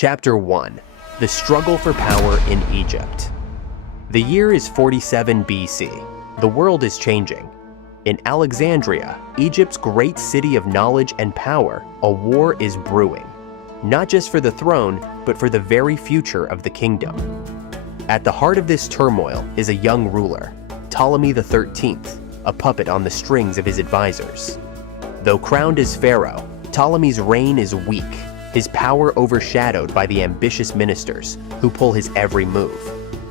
Chapter 1: The Struggle for Power in Egypt. The year is 47 BC. The world is changing. In Alexandria, Egypt's great city of knowledge and power, a war is brewing. Not just for the throne, but for the very future of the kingdom. At the heart of this turmoil is a young ruler, Ptolemy XIII, a puppet on the strings of his advisors. Though crowned as pharaoh, Ptolemy's reign is weak, his power overshadowed by the ambitious ministers who pull his every move.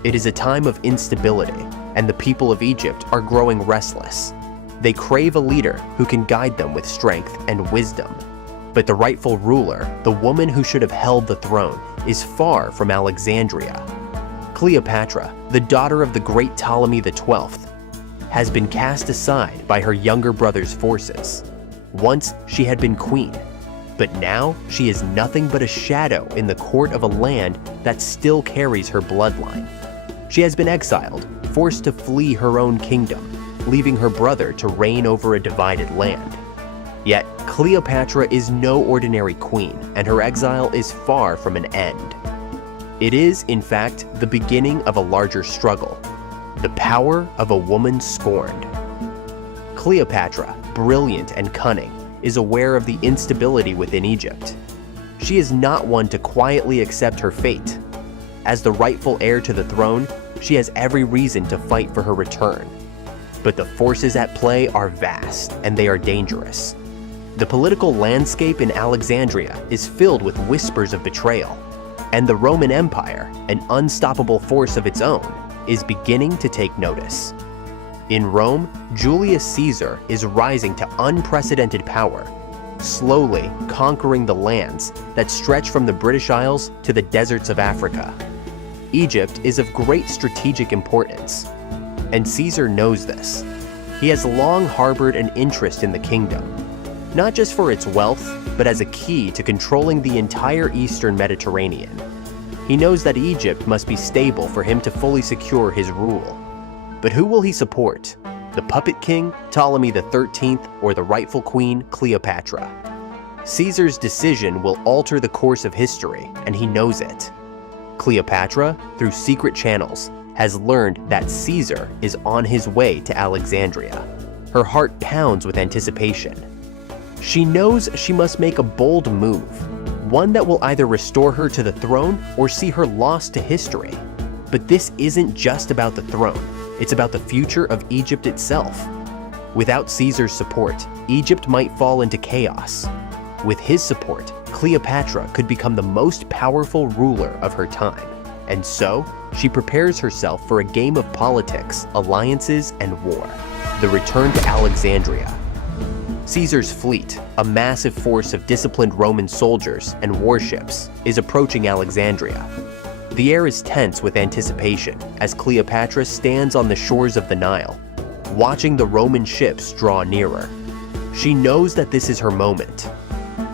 It is a time of instability, and the people of Egypt are growing restless. They crave a leader who can guide them with strength and wisdom. But the rightful ruler, the woman who should have held the throne, is far from Alexandria. Cleopatra, the daughter of the great Ptolemy XII, has been cast aside by her younger brother's forces. Once she had been queen, but now she is nothing but a shadow in the court of a land that still carries her bloodline. She has been exiled, forced to flee her own kingdom, leaving her brother to reign over a divided land. Yet Cleopatra is no ordinary queen, and her exile is far from an end. It is, in fact, the beginning of a larger struggle, the power of a woman scorned. Cleopatra, brilliant and cunning, is aware of the instability within Egypt. She is not one to quietly accept her fate. As the rightful heir to the throne, she has every reason to fight for her return. But the forces at play are vast, and they are dangerous. The political landscape in Alexandria is filled with whispers of betrayal, and the Roman Empire, an unstoppable force of its own, is beginning to take notice. In Rome, Julius Caesar is rising to unprecedented power, slowly conquering the lands that stretch from the British Isles to the deserts of Africa. Egypt is of great strategic importance, and Caesar knows this. He has long harbored an interest in the kingdom, not just for its wealth, but as a key to controlling the entire Eastern Mediterranean. He knows that Egypt must be stable for him to fully secure his rule. But who will he support? The puppet king, Ptolemy XIII, or the rightful queen, Cleopatra? Caesar's decision will alter the course of history, and he knows it. Cleopatra, through secret channels, has learned that Caesar is on his way to Alexandria. Her heart pounds with anticipation. She knows she must make a bold move, one that will either restore her to the throne or see her lost to history. But this isn't just about the throne. It's about the future of Egypt itself. Without Caesar's support, Egypt might fall into chaos. With his support, Cleopatra could become the most powerful ruler of her time. And so, she prepares herself for a game of politics, alliances, and war. The return to Alexandria. Caesar's fleet, a massive force of disciplined Roman soldiers and warships, is approaching Alexandria. The air is tense with anticipation as Cleopatra stands on the shores of the Nile, watching the Roman ships draw nearer. She knows that this is her moment.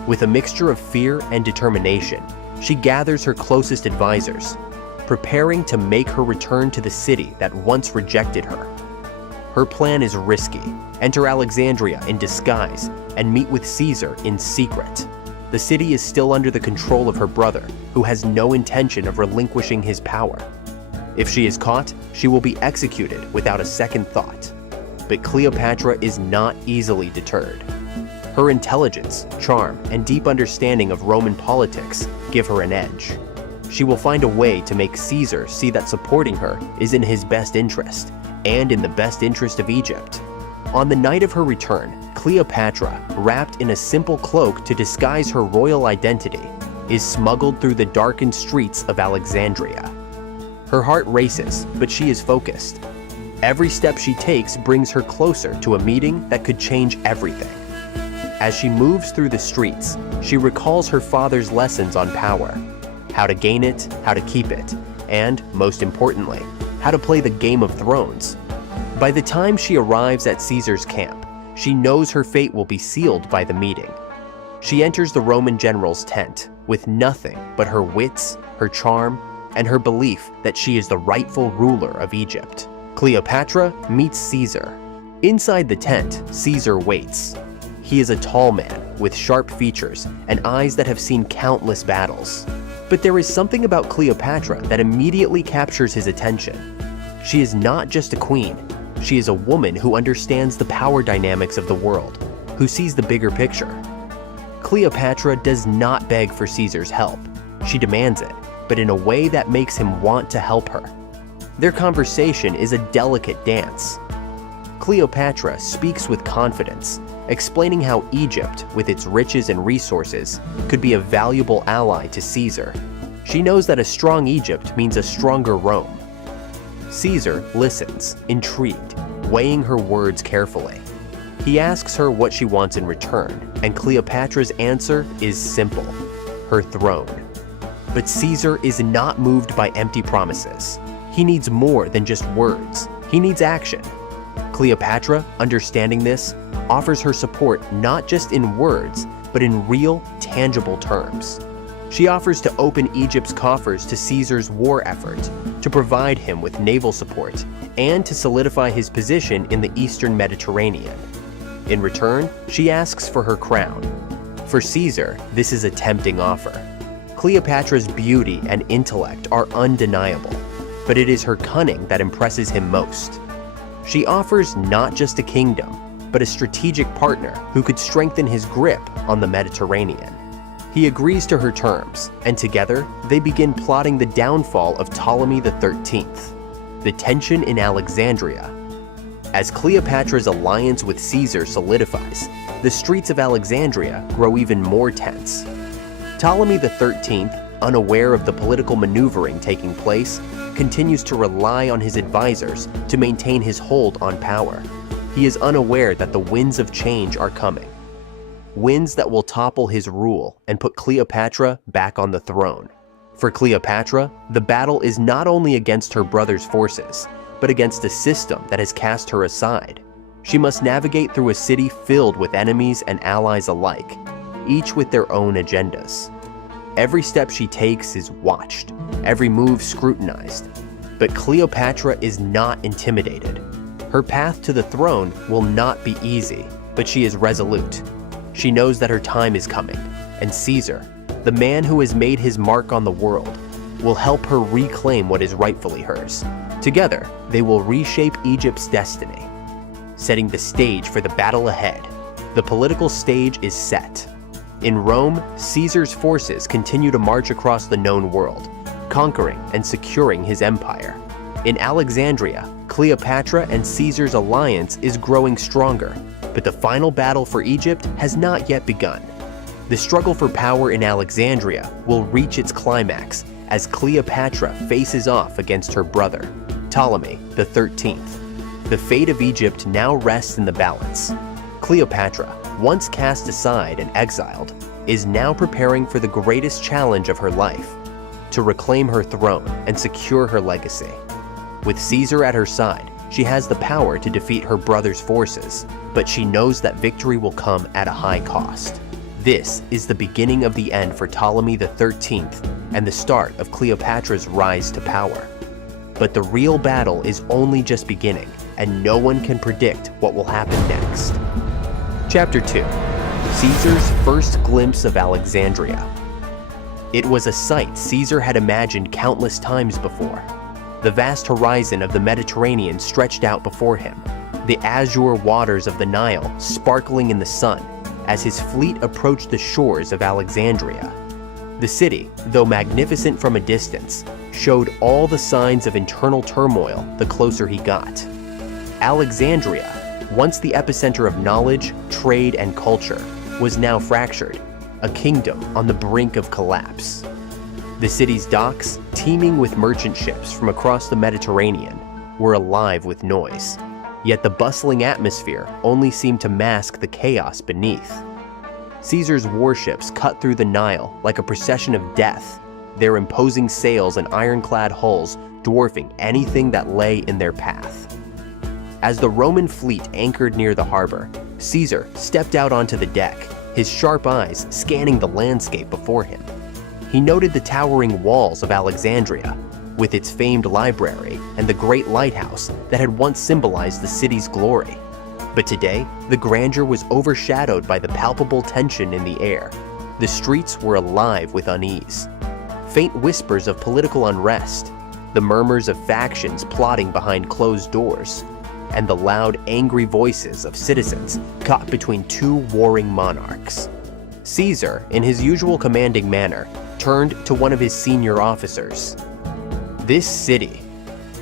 With a mixture of fear and determination, she gathers her closest advisors, preparing to make her return to the city that once rejected her. Her plan is risky: enter Alexandria in disguise and meet with Caesar in secret. The city is still under the control of her brother, who has no intention of relinquishing his power. If she is caught, she will be executed without a second thought. But Cleopatra is not easily deterred. Her intelligence, charm, and deep understanding of Roman politics give her an edge. She will find a way to make Caesar see that supporting her is in his best interest, and in the best interest of Egypt. On the night of her return, Cleopatra, wrapped in a simple cloak to disguise her royal identity, is smuggled through the darkened streets of Alexandria. Her heart races, but she is focused. Every step she takes brings her closer to a meeting that could change everything. As she moves through the streets, she recalls her father's lessons on power: how to gain it, how to keep it, and, most importantly, how to play the Game of Thrones. By the time she arrives at Caesar's camp, she knows her fate will be sealed by the meeting. She enters the Roman general's tent with nothing but her wits, her charm, and her belief that she is the rightful ruler of Egypt. Cleopatra meets Caesar. Inside the tent, Caesar waits. He is a tall man with sharp features and eyes that have seen countless battles. But there is something about Cleopatra that immediately captures his attention. She is not just a queen, she is a woman who understands the power dynamics of the world, who sees the bigger picture. Cleopatra does not beg for Caesar's help. She demands it, but in a way that makes him want to help her. Their conversation is a delicate dance. Cleopatra speaks with confidence, explaining how Egypt, with its riches and resources, could be a valuable ally to Caesar. She knows that a strong Egypt means a stronger Rome. Caesar listens, intrigued, weighing her words carefully. He asks her what she wants in return, and Cleopatra's answer is simple: her throne. But Caesar is not moved by empty promises. He needs more than just words. He needs action. Cleopatra, understanding this, offers her support not just in words, but in real, tangible terms. She offers to open Egypt's coffers to Caesar's war effort, to provide him with naval support, and to solidify his position in the eastern Mediterranean. In return, she asks for her crown. For Caesar, this is a tempting offer. Cleopatra's beauty and intellect are undeniable, but it is her cunning that impresses him most. She offers not just a kingdom, but a strategic partner who could strengthen his grip on the Mediterranean. He agrees to her terms, and together they begin plotting the downfall of Ptolemy XIII, the tension in Alexandria. As Cleopatra's alliance with Caesar solidifies, the streets of Alexandria grow even more tense. Ptolemy XIII, unaware of the political maneuvering taking place, continues to rely on his advisors to maintain his hold on power. He is unaware that the winds of change are coming. Winds that will topple his rule and put Cleopatra back on the throne. For Cleopatra, the battle is not only against her brother's forces, but against a system that has cast her aside. She must navigate through a city filled with enemies and allies alike, each with their own agendas. Every step she takes is watched, every move scrutinized. But Cleopatra is not intimidated. Her path to the throne will not be easy, but she is resolute. She knows that her time is coming, and Caesar, the man who has made his mark on the world, will help her reclaim what is rightfully hers. Together, they will reshape Egypt's destiny, setting the stage for the battle ahead. The political stage is set. In Rome, Caesar's forces continue to march across the known world, conquering and securing his empire. In Alexandria, Cleopatra and Caesar's alliance is growing stronger, but the final battle for Egypt has not yet begun. The struggle for power in Alexandria will reach its climax as Cleopatra faces off against her brother, Ptolemy XIII. The fate of Egypt now rests in the balance. Cleopatra, once cast aside and exiled, is now preparing for the greatest challenge of her life: to reclaim her throne and secure her legacy. With Caesar at her side, she has the power to defeat her brother's forces, but she knows that victory will come at a high cost. This is the beginning of the end for Ptolemy XIII and the start of Cleopatra's rise to power. But the real battle is only just beginning, and no one can predict what will happen next. Chapter 2. Caesar's first glimpse of Alexandria. It was a sight Caesar had imagined countless times before. The vast horizon of the Mediterranean stretched out before him, the azure waters of the Nile sparkling in the sun as his fleet approached the shores of Alexandria. The city, though magnificent from a distance, showed all the signs of internal turmoil the closer he got. Alexandria, once the epicenter of knowledge, trade, and culture, was now fractured, a kingdom on the brink of collapse. The city's docks, teeming with merchant ships from across the Mediterranean, were alive with noise. Yet the bustling atmosphere only seemed to mask the chaos beneath. Caesar's warships cut through the Nile like a procession of death, their imposing sails and ironclad hulls dwarfing anything that lay in their path. As the Roman fleet anchored near the harbor, Caesar stepped out onto the deck, his sharp eyes scanning the landscape before him. He noted the towering walls of Alexandria, with its famed library and the great lighthouse that had once symbolized the city's glory. But today, the grandeur was overshadowed by the palpable tension in the air. The streets were alive with unease. faint whispers of political unrest, the murmurs of factions plotting behind closed doors, and the loud, angry voices of citizens caught between two warring monarchs. Caesar, in his usual commanding manner, turned to one of his senior officers. "This city,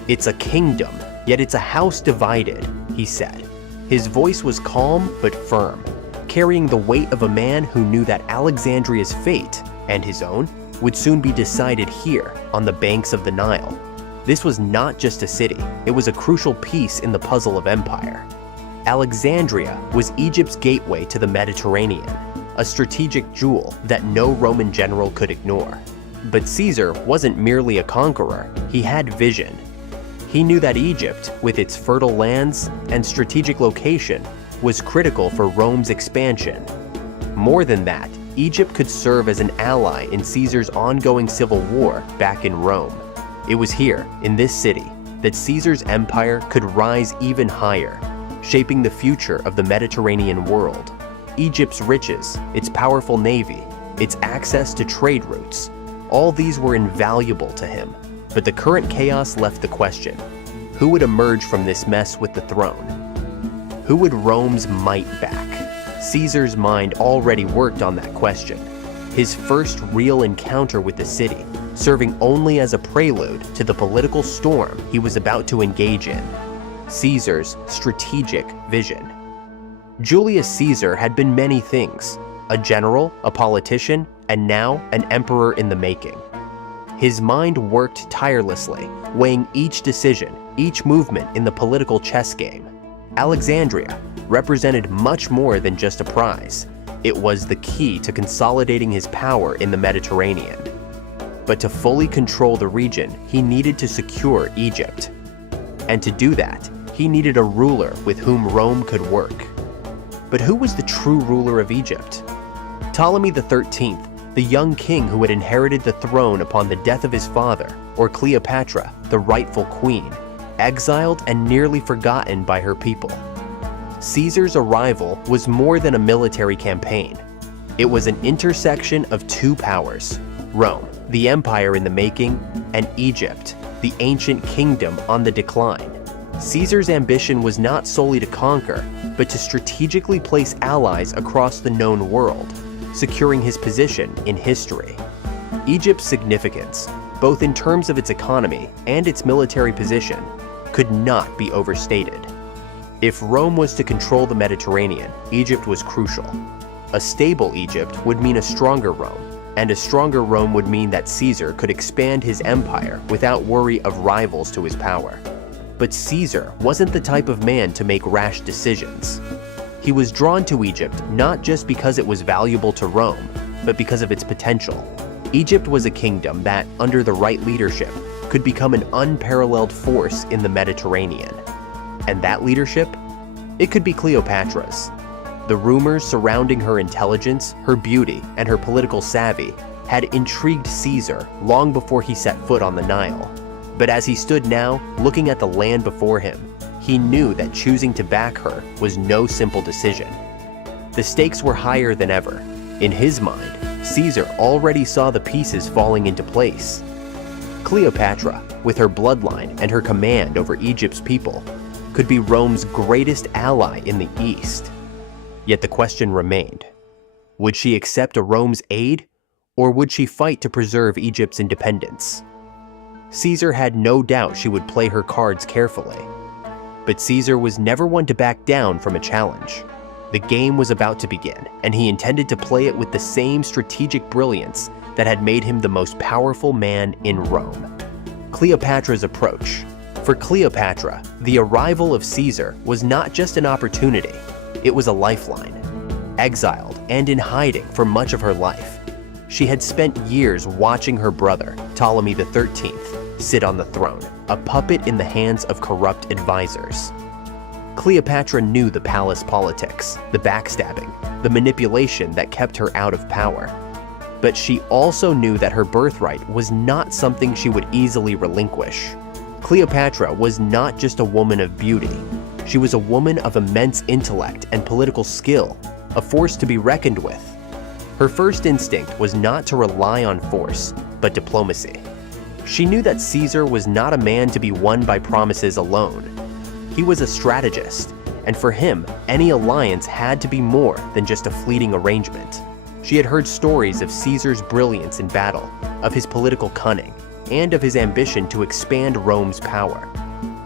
it's a kingdom, yet it's a house divided," he said. His voice was calm but firm, carrying the weight of a man who knew that Alexandria's fate, and his own, would soon be decided here on the banks of the Nile. This was not just a city, it was a crucial piece in the puzzle of empire. Alexandria was Egypt's gateway to the Mediterranean, a strategic jewel that no Roman general could ignore. But Caesar wasn't merely a conqueror, he had vision. He knew that Egypt, with its fertile lands and strategic location, was critical for Rome's expansion. More than that, Egypt could serve as an ally in Caesar's ongoing civil war back in Rome. It was here, in this city, that Caesar's empire could rise even higher, shaping the future of the Mediterranean world. Egypt's riches, its powerful navy, its access to trade routes, all these were invaluable to him. But the current chaos left the question: who would emerge from this mess with the throne? Who would Rome's might back? Caesar's mind already worked on that question. His first real encounter with the city, serving only as a prelude to the political storm he was about to engage in. Caesar's strategic vision. Julius Caesar had been many things: a general, a politician, and now an emperor in the making. His mind worked tirelessly, weighing each decision, each movement in the political chess game. Alexandria represented much more than just a prize. It was the key to consolidating his power in the Mediterranean. But to fully control the region, he needed to secure Egypt. And to do that, he needed a ruler with whom Rome could work. But who was the true ruler of Egypt? Ptolemy XIII, the young king who had inherited the throne upon the death of his father, or Cleopatra, the rightful queen, exiled and nearly forgotten by her people. Caesar's arrival was more than a military campaign. It was an intersection of two powers: Rome, the empire in the making, and Egypt, the ancient kingdom on the decline. Caesar's ambition was not solely to conquer, but to strategically place allies across the known world, securing his position in history. Egypt's significance, both in terms of its economy and its military position, could not be overstated. If Rome was to control the Mediterranean, Egypt was crucial. A stable Egypt would mean a stronger Rome, and a stronger Rome would mean that Caesar could expand his empire without worry of rivals to his power. But Caesar wasn't the type of man to make rash decisions. He was drawn to Egypt not just because it was valuable to Rome, but because of its potential. Egypt was a kingdom that, under the right leadership, could become an unparalleled force in the Mediterranean. And that leadership? It could be Cleopatra's. The rumors surrounding her intelligence, her beauty, and her political savvy had intrigued Caesar long before he set foot on the Nile. But as he stood now, looking at the land before him, he knew that choosing to back her was no simple decision. The stakes were higher than ever. In his mind, Caesar already saw the pieces falling into place. Cleopatra, with her bloodline and her command over Egypt's people, could be Rome's greatest ally in the East. Yet the question remained: would she accept a Rome's aid, or would she fight to preserve Egypt's independence? Caesar had no doubt she would play her cards carefully. But Caesar was never one to back down from a challenge. The game was about to begin, and he intended to play it with the same strategic brilliance that had made him the most powerful man in Rome. Cleopatra's approach. For Cleopatra, the arrival of Caesar was not just an opportunity, it was a lifeline. Exiled and in hiding for much of her life, she had spent years watching her brother, Ptolemy XIII, sit on the throne, a puppet in the hands of corrupt advisors. Cleopatra knew the palace politics, the backstabbing, the manipulation that kept her out of power. But she also knew that her birthright was not something she would easily relinquish. Cleopatra was not just a woman of beauty. She was a woman of immense intellect and political skill, a force to be reckoned with. Her first instinct was not to rely on force, but diplomacy. She knew that Caesar was not a man to be won by promises alone. He was a strategist, and for him, any alliance had to be more than just a fleeting arrangement. She had heard stories of Caesar's brilliance in battle, of his political cunning, and of his ambition to expand Rome's power.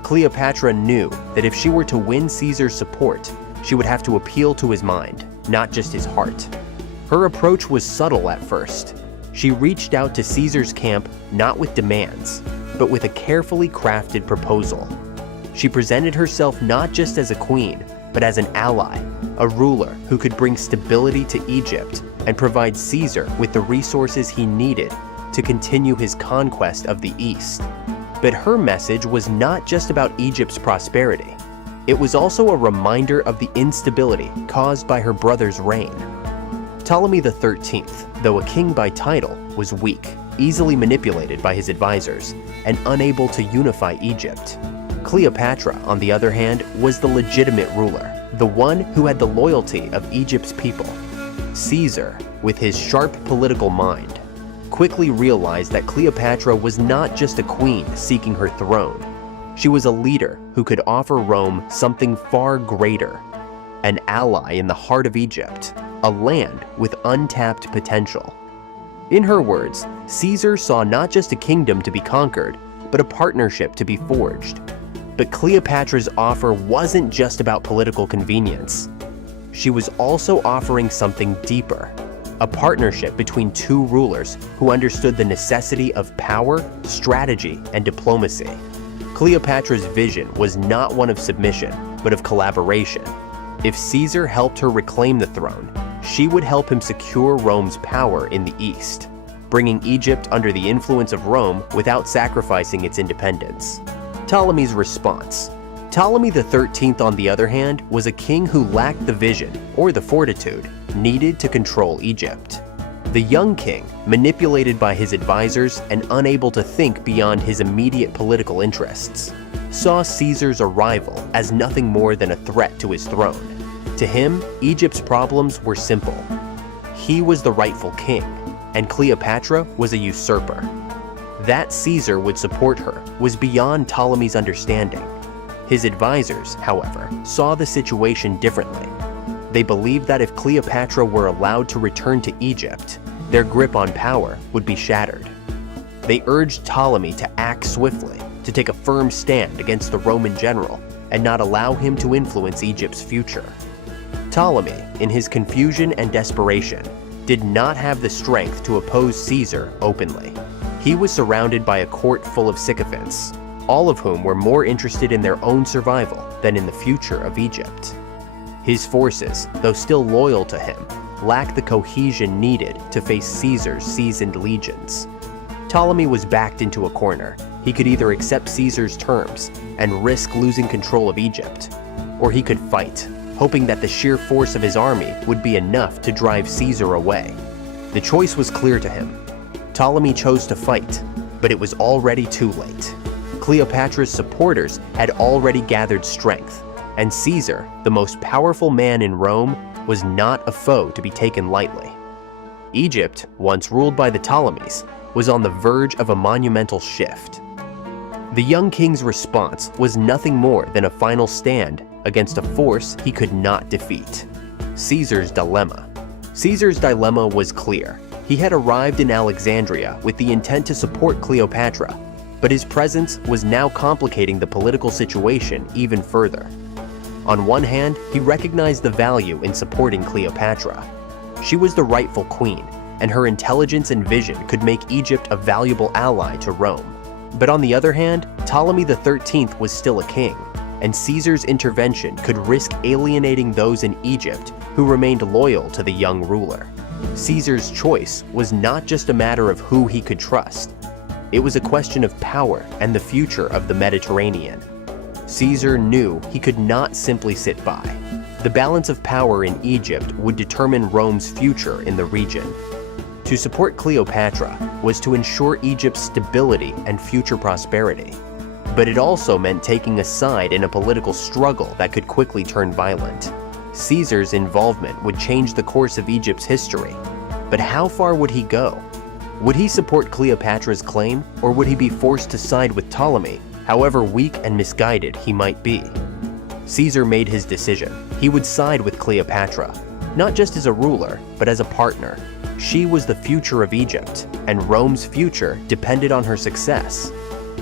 Cleopatra knew that if she were to win Caesar's support, she would have to appeal to his mind, not just his heart. Her approach was subtle at first. She reached out to Caesar's camp not with demands, but with a carefully crafted proposal. She presented herself not just as a queen, but as an ally, a ruler who could bring stability to Egypt and provide Caesar with the resources he needed to continue his conquest of the East. But her message was not just about Egypt's prosperity. It was also a reminder of the instability caused by her brother's reign. Ptolemy XIII, though a king by title, was weak, easily manipulated by his advisors, and unable to unify Egypt. Cleopatra, on the other hand, was the legitimate ruler, the one who had the loyalty of Egypt's people. Caesar, with his sharp political mind, quickly realized that Cleopatra was not just a queen seeking her throne. She was a leader who could offer Rome something far greater, an ally in the heart of Egypt, a land with untapped potential. In her words, Caesar saw not just a kingdom to be conquered, but a partnership to be forged. But Cleopatra's offer wasn't just about political convenience. She was also offering something deeper, a partnership between two rulers who understood the necessity of power, strategy, and diplomacy. Cleopatra's vision was not one of submission, but of collaboration. If Caesar helped her reclaim the throne, she would help him secure Rome's power in the East, bringing Egypt under the influence of Rome without sacrificing its independence. Ptolemy's response. Ptolemy XIII, on the other hand, was a king who lacked the vision, or the fortitude, needed to control Egypt. The young king, manipulated by his advisors and unable to think beyond his immediate political interests, saw Caesar's arrival as nothing more than a threat to his throne. To him, Egypt's problems were simple. He was the rightful king, and Cleopatra was a usurper. That Caesar would support her was beyond Ptolemy's understanding. His advisors, however, saw the situation differently. They believed that if Cleopatra were allowed to return to Egypt, their grip on power would be shattered. They urged Ptolemy to act swiftly, to take a firm stand against the Roman general, and not allow him to influence Egypt's future. Ptolemy, in his confusion and desperation, did not have the strength to oppose Caesar openly. He was surrounded by a court full of sycophants, all of whom were more interested in their own survival than in the future of Egypt. His forces, though still loyal to him, lacked the cohesion needed to face Caesar's seasoned legions. Ptolemy was backed into a corner. He could either accept Caesar's terms and risk losing control of Egypt, or he could fight, hoping that the sheer force of his army would be enough to drive Caesar away. The choice was clear to him. Ptolemy chose to fight, but it was already too late. Cleopatra's supporters had already gathered strength, and Caesar, the most powerful man in Rome, was not a foe to be taken lightly. Egypt, once ruled by the Ptolemies, was on the verge of a monumental shift. The young king's response was nothing more than a final stand against a force he could not defeat. Caesar's dilemma. Caesar's dilemma was clear. He had arrived in Alexandria with the intent to support Cleopatra, but his presence was now complicating the political situation even further. On one hand, he recognized the value in supporting Cleopatra. She was the rightful queen, and her intelligence and vision could make Egypt a valuable ally to Rome. But on the other hand, Ptolemy XIII was still a king, and Caesar's intervention could risk alienating those in Egypt who remained loyal to the young ruler. Caesar's choice was not just a matter of who he could trust. It was a question of power and the future of the Mediterranean. Caesar knew he could not simply sit by. The balance of power in Egypt would determine Rome's future in the region. To support Cleopatra was to ensure Egypt's stability and future prosperity. But it also meant taking a side in a political struggle that could quickly turn violent. Caesar's involvement would change the course of Egypt's history. But how far would he go? Would he support Cleopatra's claim, or would he be forced to side with Ptolemy, however weak and misguided he might be? Caesar made his decision. He would side with Cleopatra, not just as a ruler, but as a partner. She was the future of Egypt, and Rome's future depended on her success.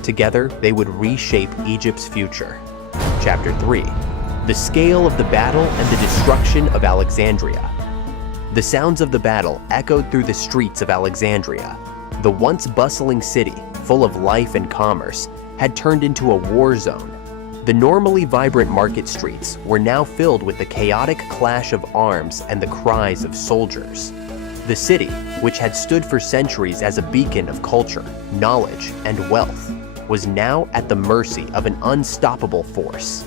Together, they would reshape Egypt's future. Chapter 3. The scale of the battle and the destruction of Alexandria. The sounds of the battle echoed through the streets of Alexandria. The once bustling city, full of life and commerce, had turned into a war zone. The normally vibrant market streets were now filled with the chaotic clash of arms and the cries of soldiers. The city, which had stood for centuries as a beacon of culture, knowledge, and wealth, was now at the mercy of an unstoppable force.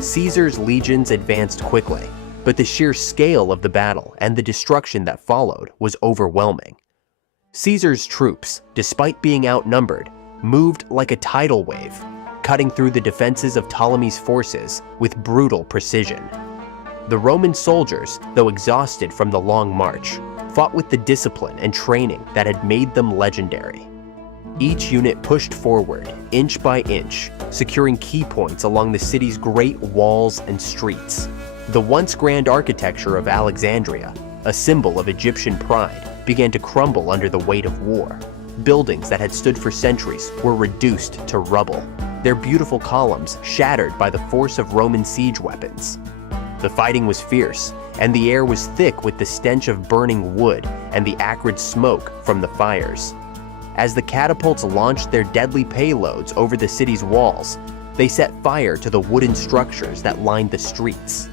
Caesar's legions advanced quickly, but the sheer scale of the battle and the destruction that followed was overwhelming. Caesar's troops, despite being outnumbered, moved like a tidal wave, cutting through the defenses of Ptolemy's forces with brutal precision. The Roman soldiers, though exhausted from the long march, fought with the discipline and training that had made them legendary. Each unit pushed forward, inch by inch, securing key points along the city's great walls and streets. The once grand architecture of Alexandria, a symbol of Egyptian pride, began to crumble under the weight of war. Buildings that had stood for centuries were reduced to rubble, their beautiful columns shattered by the force of Roman siege weapons. The fighting was fierce, and the air was thick with the stench of burning wood and the acrid smoke from the fires. As the catapults launched their deadly payloads over the city's walls, they set fire to the wooden structures that lined the streets.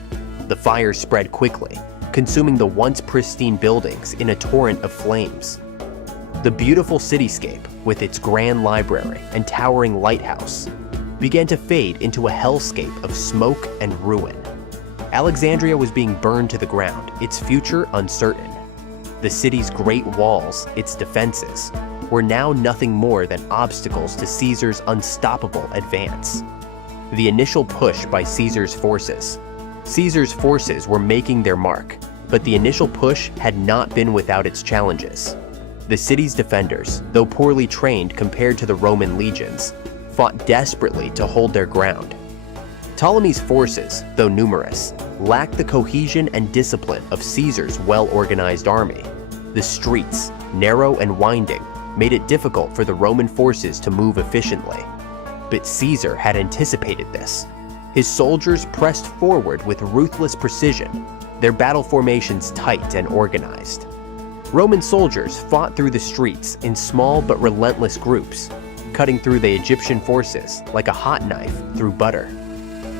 The fire spread quickly, consuming the once pristine buildings in a torrent of flames. The beautiful cityscape, with its grand library and towering lighthouse, began to fade into a hellscape of smoke and ruin. Alexandria was being burned to the ground, its future uncertain. The city's great walls, its defenses, were now nothing more than obstacles to Caesar's unstoppable advance. The initial push by Caesar's forces. Caesar's forces were making their mark, but the initial push had not been without its challenges. The city's defenders, though poorly trained compared to the Roman legions, fought desperately to hold their ground. Ptolemy's forces, though numerous, lacked the cohesion and discipline of Caesar's well-organized army. The streets, narrow and winding, made it difficult for the Roman forces to move efficiently. But Caesar had anticipated this. His soldiers pressed forward with ruthless precision, their battle formations tight and organized. Roman soldiers fought through the streets in small but relentless groups, cutting through the Egyptian forces like a hot knife through butter.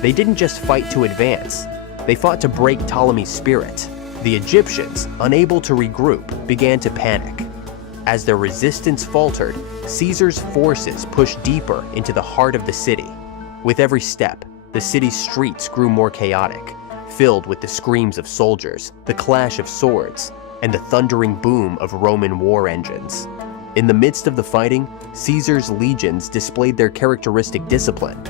They didn't just fight to advance, they fought to break Ptolemy's spirit. The Egyptians, unable to regroup, began to panic. As their resistance faltered, Caesar's forces pushed deeper into the heart of the city. With every step, the city's streets grew more chaotic, filled with the screams of soldiers, the clash of swords, and the thundering boom of Roman war engines. In the midst of the fighting, Caesar's legions displayed their characteristic discipline.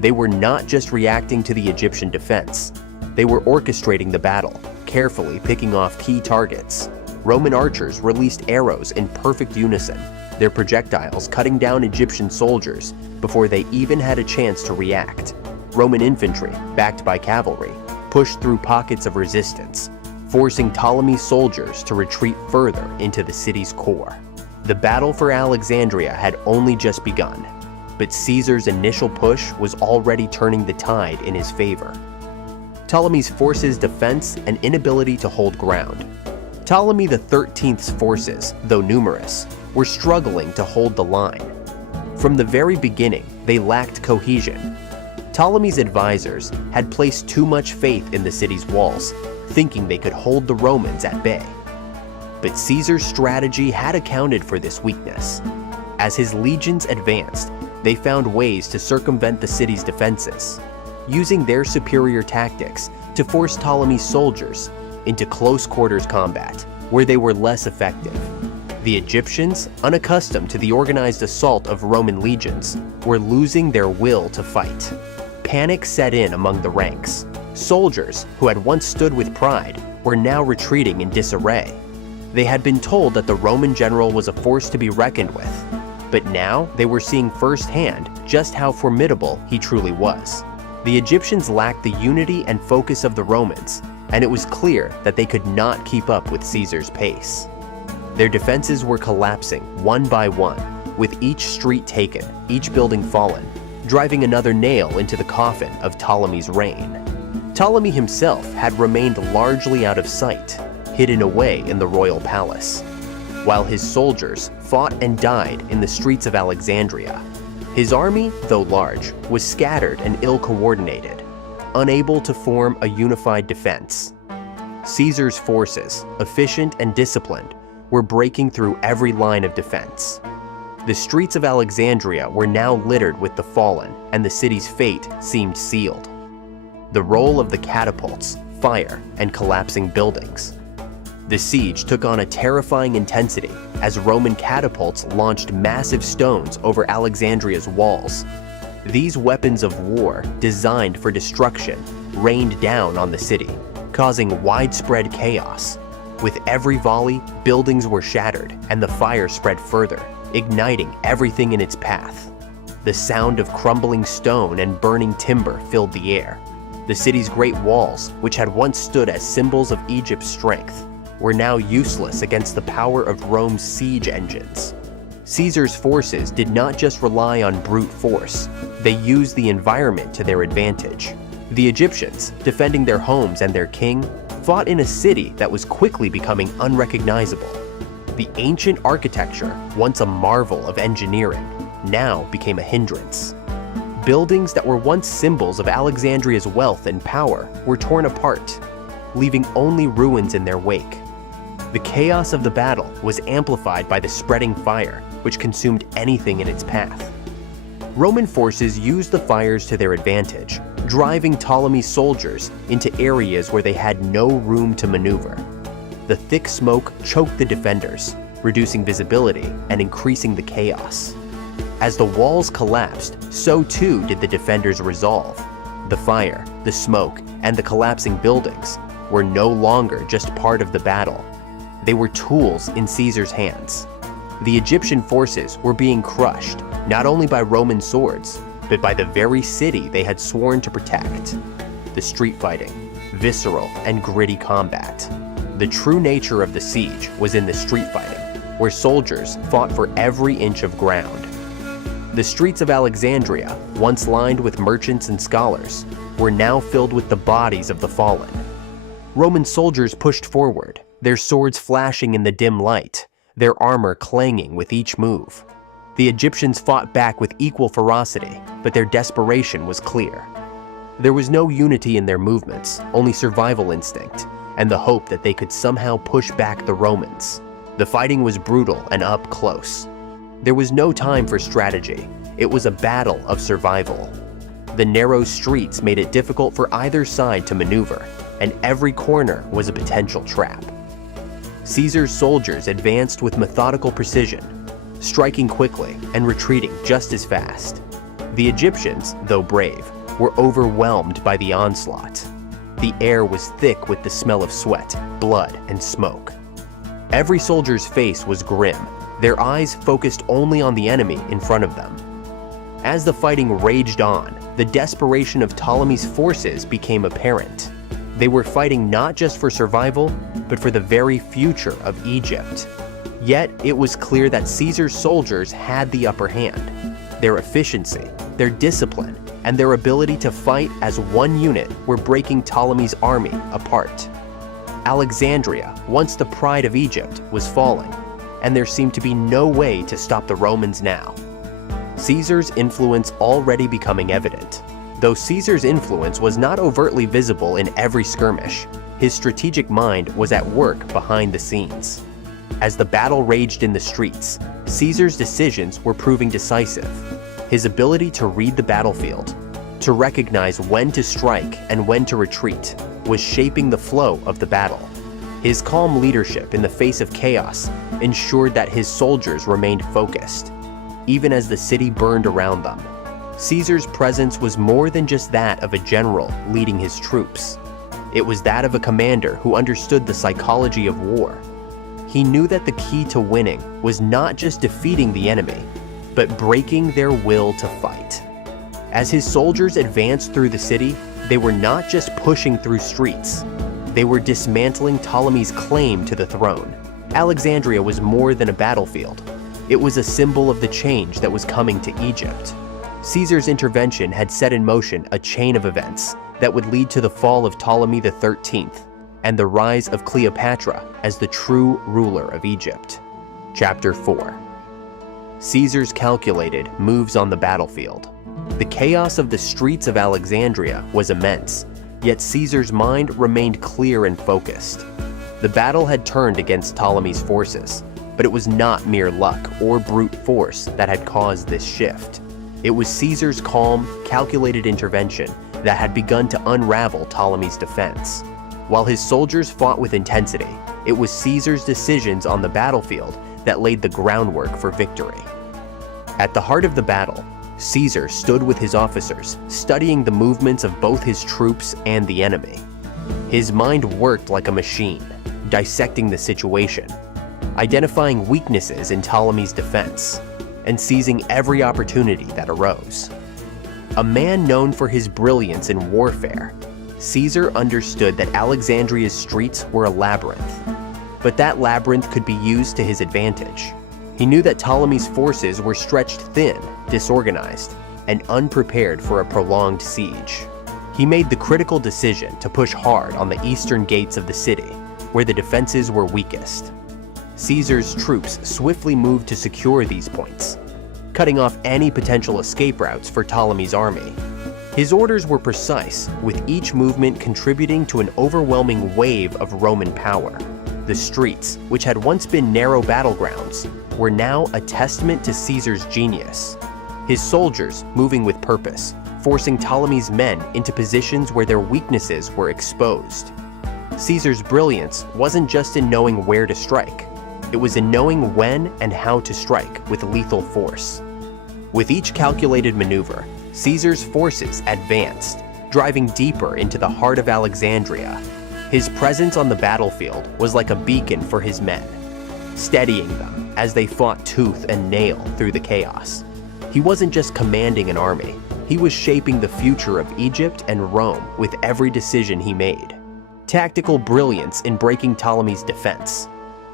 They were not just reacting to the Egyptian defense. They were orchestrating the battle, carefully picking off key targets. Roman archers released arrows in perfect unison, their projectiles cutting down Egyptian soldiers before they even had a chance to react. Roman infantry, backed by cavalry, pushed through pockets of resistance, forcing Ptolemy's soldiers to retreat further into the city's core. The battle for Alexandria had only just begun, but Caesar's initial push was already turning the tide in his favor. Ptolemy's forces' defense and inability to hold ground. Ptolemy XIII's forces, though numerous, were struggling to hold the line. From the very beginning, they lacked cohesion. Ptolemy's advisors had placed too much faith in the city's walls, thinking they could hold the Romans at bay. But Caesar's strategy had accounted for this weakness. As his legions advanced, they found ways to circumvent the city's defenses, using their superior tactics to force Ptolemy's soldiers into close quarters combat, where they were less effective. The Egyptians, unaccustomed to the organized assault of Roman legions, were losing their will to fight. Panic set in among the ranks. Soldiers, who had once stood with pride, were now retreating in disarray. They had been told that the Roman general was a force to be reckoned with, but now they were seeing firsthand just how formidable he truly was. The Egyptians lacked the unity and focus of the Romans, and it was clear that they could not keep up with Caesar's pace. Their defenses were collapsing one by one, with each street taken, each building fallen, driving another nail into the coffin of Ptolemy's reign. Ptolemy himself had remained largely out of sight, hidden away in the royal palace, while his soldiers fought and died in the streets of Alexandria. His army, though large, was scattered and ill-coordinated, unable to form a unified defense. Caesar's forces, efficient and disciplined, were breaking through every line of defense. The streets of Alexandria were now littered with the fallen, and the city's fate seemed sealed. The role of the catapults, fire, and collapsing buildings. The siege took on a terrifying intensity as Roman catapults launched massive stones over Alexandria's walls. These weapons of war, designed for destruction, rained down on the city, causing widespread chaos. With every volley, buildings were shattered and the fire spread further, igniting everything in its path. The sound of crumbling stone and burning timber filled the air. The city's great walls, which had once stood as symbols of Egypt's strength, were now useless against the power of Rome's siege engines. Caesar's forces did not just rely on brute force, they used the environment to their advantage. The Egyptians, defending their homes and their king, fought in a city that was quickly becoming unrecognizable. The ancient architecture, once a marvel of engineering, now became a hindrance. Buildings that were once symbols of Alexandria's wealth and power were torn apart, leaving only ruins in their wake. The chaos of the battle was amplified by the spreading fire, which consumed anything in its path. Roman forces used the fires to their advantage, driving Ptolemy's soldiers into areas where they had no room to maneuver. The thick smoke choked the defenders, reducing visibility and increasing the chaos. As the walls collapsed, so too did the defenders' resolve. The fire, the smoke, and the collapsing buildings were no longer just part of the battle. They were tools in Caesar's hands. The Egyptian forces were being crushed, not only by Roman swords, but by the very city they had sworn to protect. The street fighting, visceral and gritty combat. The true nature of the siege was in the street fighting, where soldiers fought for every inch of ground. The streets of Alexandria, once lined with merchants and scholars, were now filled with the bodies of the fallen. Roman soldiers pushed forward, their swords flashing in the dim light, their armor clanging with each move. The Egyptians fought back with equal ferocity, but their desperation was clear. There was no unity in their movements, only survival instinct, and the hope that they could somehow push back the Romans. The fighting was brutal and up close. There was no time for strategy. It was a battle of survival. The narrow streets made it difficult for either side to maneuver, and every corner was a potential trap. Caesar's soldiers advanced with methodical precision, striking quickly and retreating just as fast. The Egyptians, though brave, were overwhelmed by the onslaught. The air was thick with the smell of sweat, blood, and smoke. Every soldier's face was grim, their eyes focused only on the enemy in front of them. As the fighting raged on, the desperation of Ptolemy's forces became apparent. They were fighting not just for survival, but for the very future of Egypt. Yet, it was clear that Caesar's soldiers had the upper hand. Their efficiency, their discipline, and their ability to fight as one unit were breaking Ptolemy's army apart. Alexandria, once the pride of Egypt, was falling, and there seemed to be no way to stop the Romans now. Caesar's influence already becoming evident. Though Caesar's influence was not overtly visible in every skirmish, his strategic mind was at work behind the scenes. As the battle raged in the streets, Caesar's decisions were proving decisive. His ability to read the battlefield, to recognize when to strike and when to retreat, was shaping the flow of the battle. His calm leadership in the face of chaos ensured that his soldiers remained focused, even as the city burned around them. Caesar's presence was more than just that of a general leading his troops. It was that of a commander who understood the psychology of war. he knew that the key to winning was not just defeating the enemy, but breaking their will to fight. As his soldiers advanced through the city, they were not just pushing through streets. They were dismantling Ptolemy's claim to the throne. Alexandria was more than a battlefield. It was a symbol of the change that was coming to Egypt. Caesar's intervention had set in motion a chain of events that would lead to the fall of Ptolemy XIII and the rise of Cleopatra as the true ruler of Egypt. Chapter 4. Caesar's calculated moves on the battlefield. The chaos of the streets of Alexandria was immense, yet Caesar's mind remained clear and focused. The battle had turned against Ptolemy's forces, but it was not mere luck or brute force that had caused this shift. It was Caesar's calm, calculated intervention that had begun to unravel Ptolemy's defense. While his soldiers fought with intensity, it was Caesar's decisions on the battlefield that laid the groundwork for victory. At the heart of the battle, Caesar stood with his officers, studying the movements of both his troops and the enemy. His mind worked like a machine, dissecting the situation, identifying weaknesses in Ptolemy's defense, and seizing every opportunity that arose. A man known for his brilliance in warfare, Caesar understood that Alexandria's streets were a labyrinth, but that labyrinth could be used to his advantage. He knew that Ptolemy's forces were stretched thin, disorganized, and unprepared for a prolonged siege. He made the critical decision to push hard on the eastern gates of the city, where the defenses were weakest. Caesar's troops swiftly moved to secure these points, cutting off any potential escape routes for Ptolemy's army. His orders were precise, with each movement contributing to an overwhelming wave of Roman power. The streets, which had once been narrow battlegrounds, were now a testament to Caesar's genius. His soldiers moving with purpose, forcing Ptolemy's men into positions where their weaknesses were exposed. Caesar's brilliance wasn't just in knowing where to strike, it was in knowing when and how to strike with lethal force. With each calculated maneuver, Caesar's forces advanced, driving deeper into the heart of Alexandria. His presence on the battlefield was like a beacon for his men, steadying them as they fought tooth and nail through the chaos. He wasn't just commanding an army, he was shaping the future of Egypt and Rome with every decision he made. Tactical brilliance in breaking Ptolemy's defense.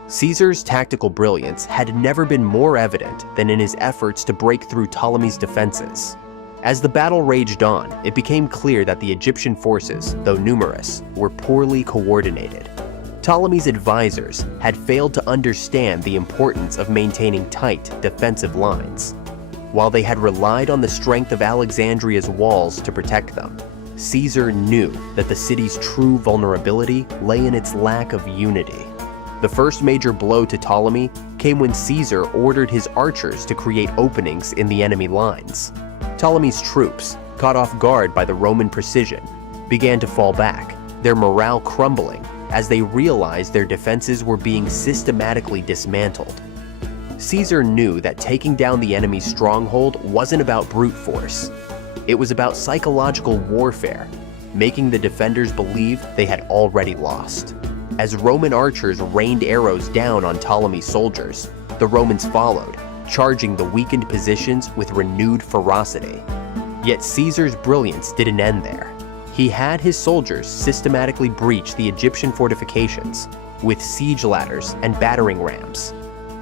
Caesar's tactical brilliance had never been more evident than in his efforts to break through Ptolemy's defenses. As the battle raged on, it became clear that the Egyptian forces, though numerous, were poorly coordinated. Ptolemy's advisors had failed to understand the importance of maintaining tight defensive lines. While they had relied on the strength of Alexandria's walls to protect them, Caesar knew that the city's true vulnerability lay in its lack of unity. The first major blow to Ptolemy came when Caesar ordered his archers to create openings in the enemy lines. Ptolemy's troops, caught off guard by the Roman precision, began to fall back, their morale crumbling as they realized their defenses were being systematically dismantled. Caesar knew that taking down the enemy's stronghold wasn't about brute force. It was about psychological warfare, making the defenders believe they had already lost. As Roman archers rained arrows down on Ptolemy's soldiers, the Romans followed, charging the weakened positions with renewed ferocity. Yet Caesar's brilliance didn't end there. He had his soldiers systematically breach the Egyptian fortifications with siege ladders and battering rams,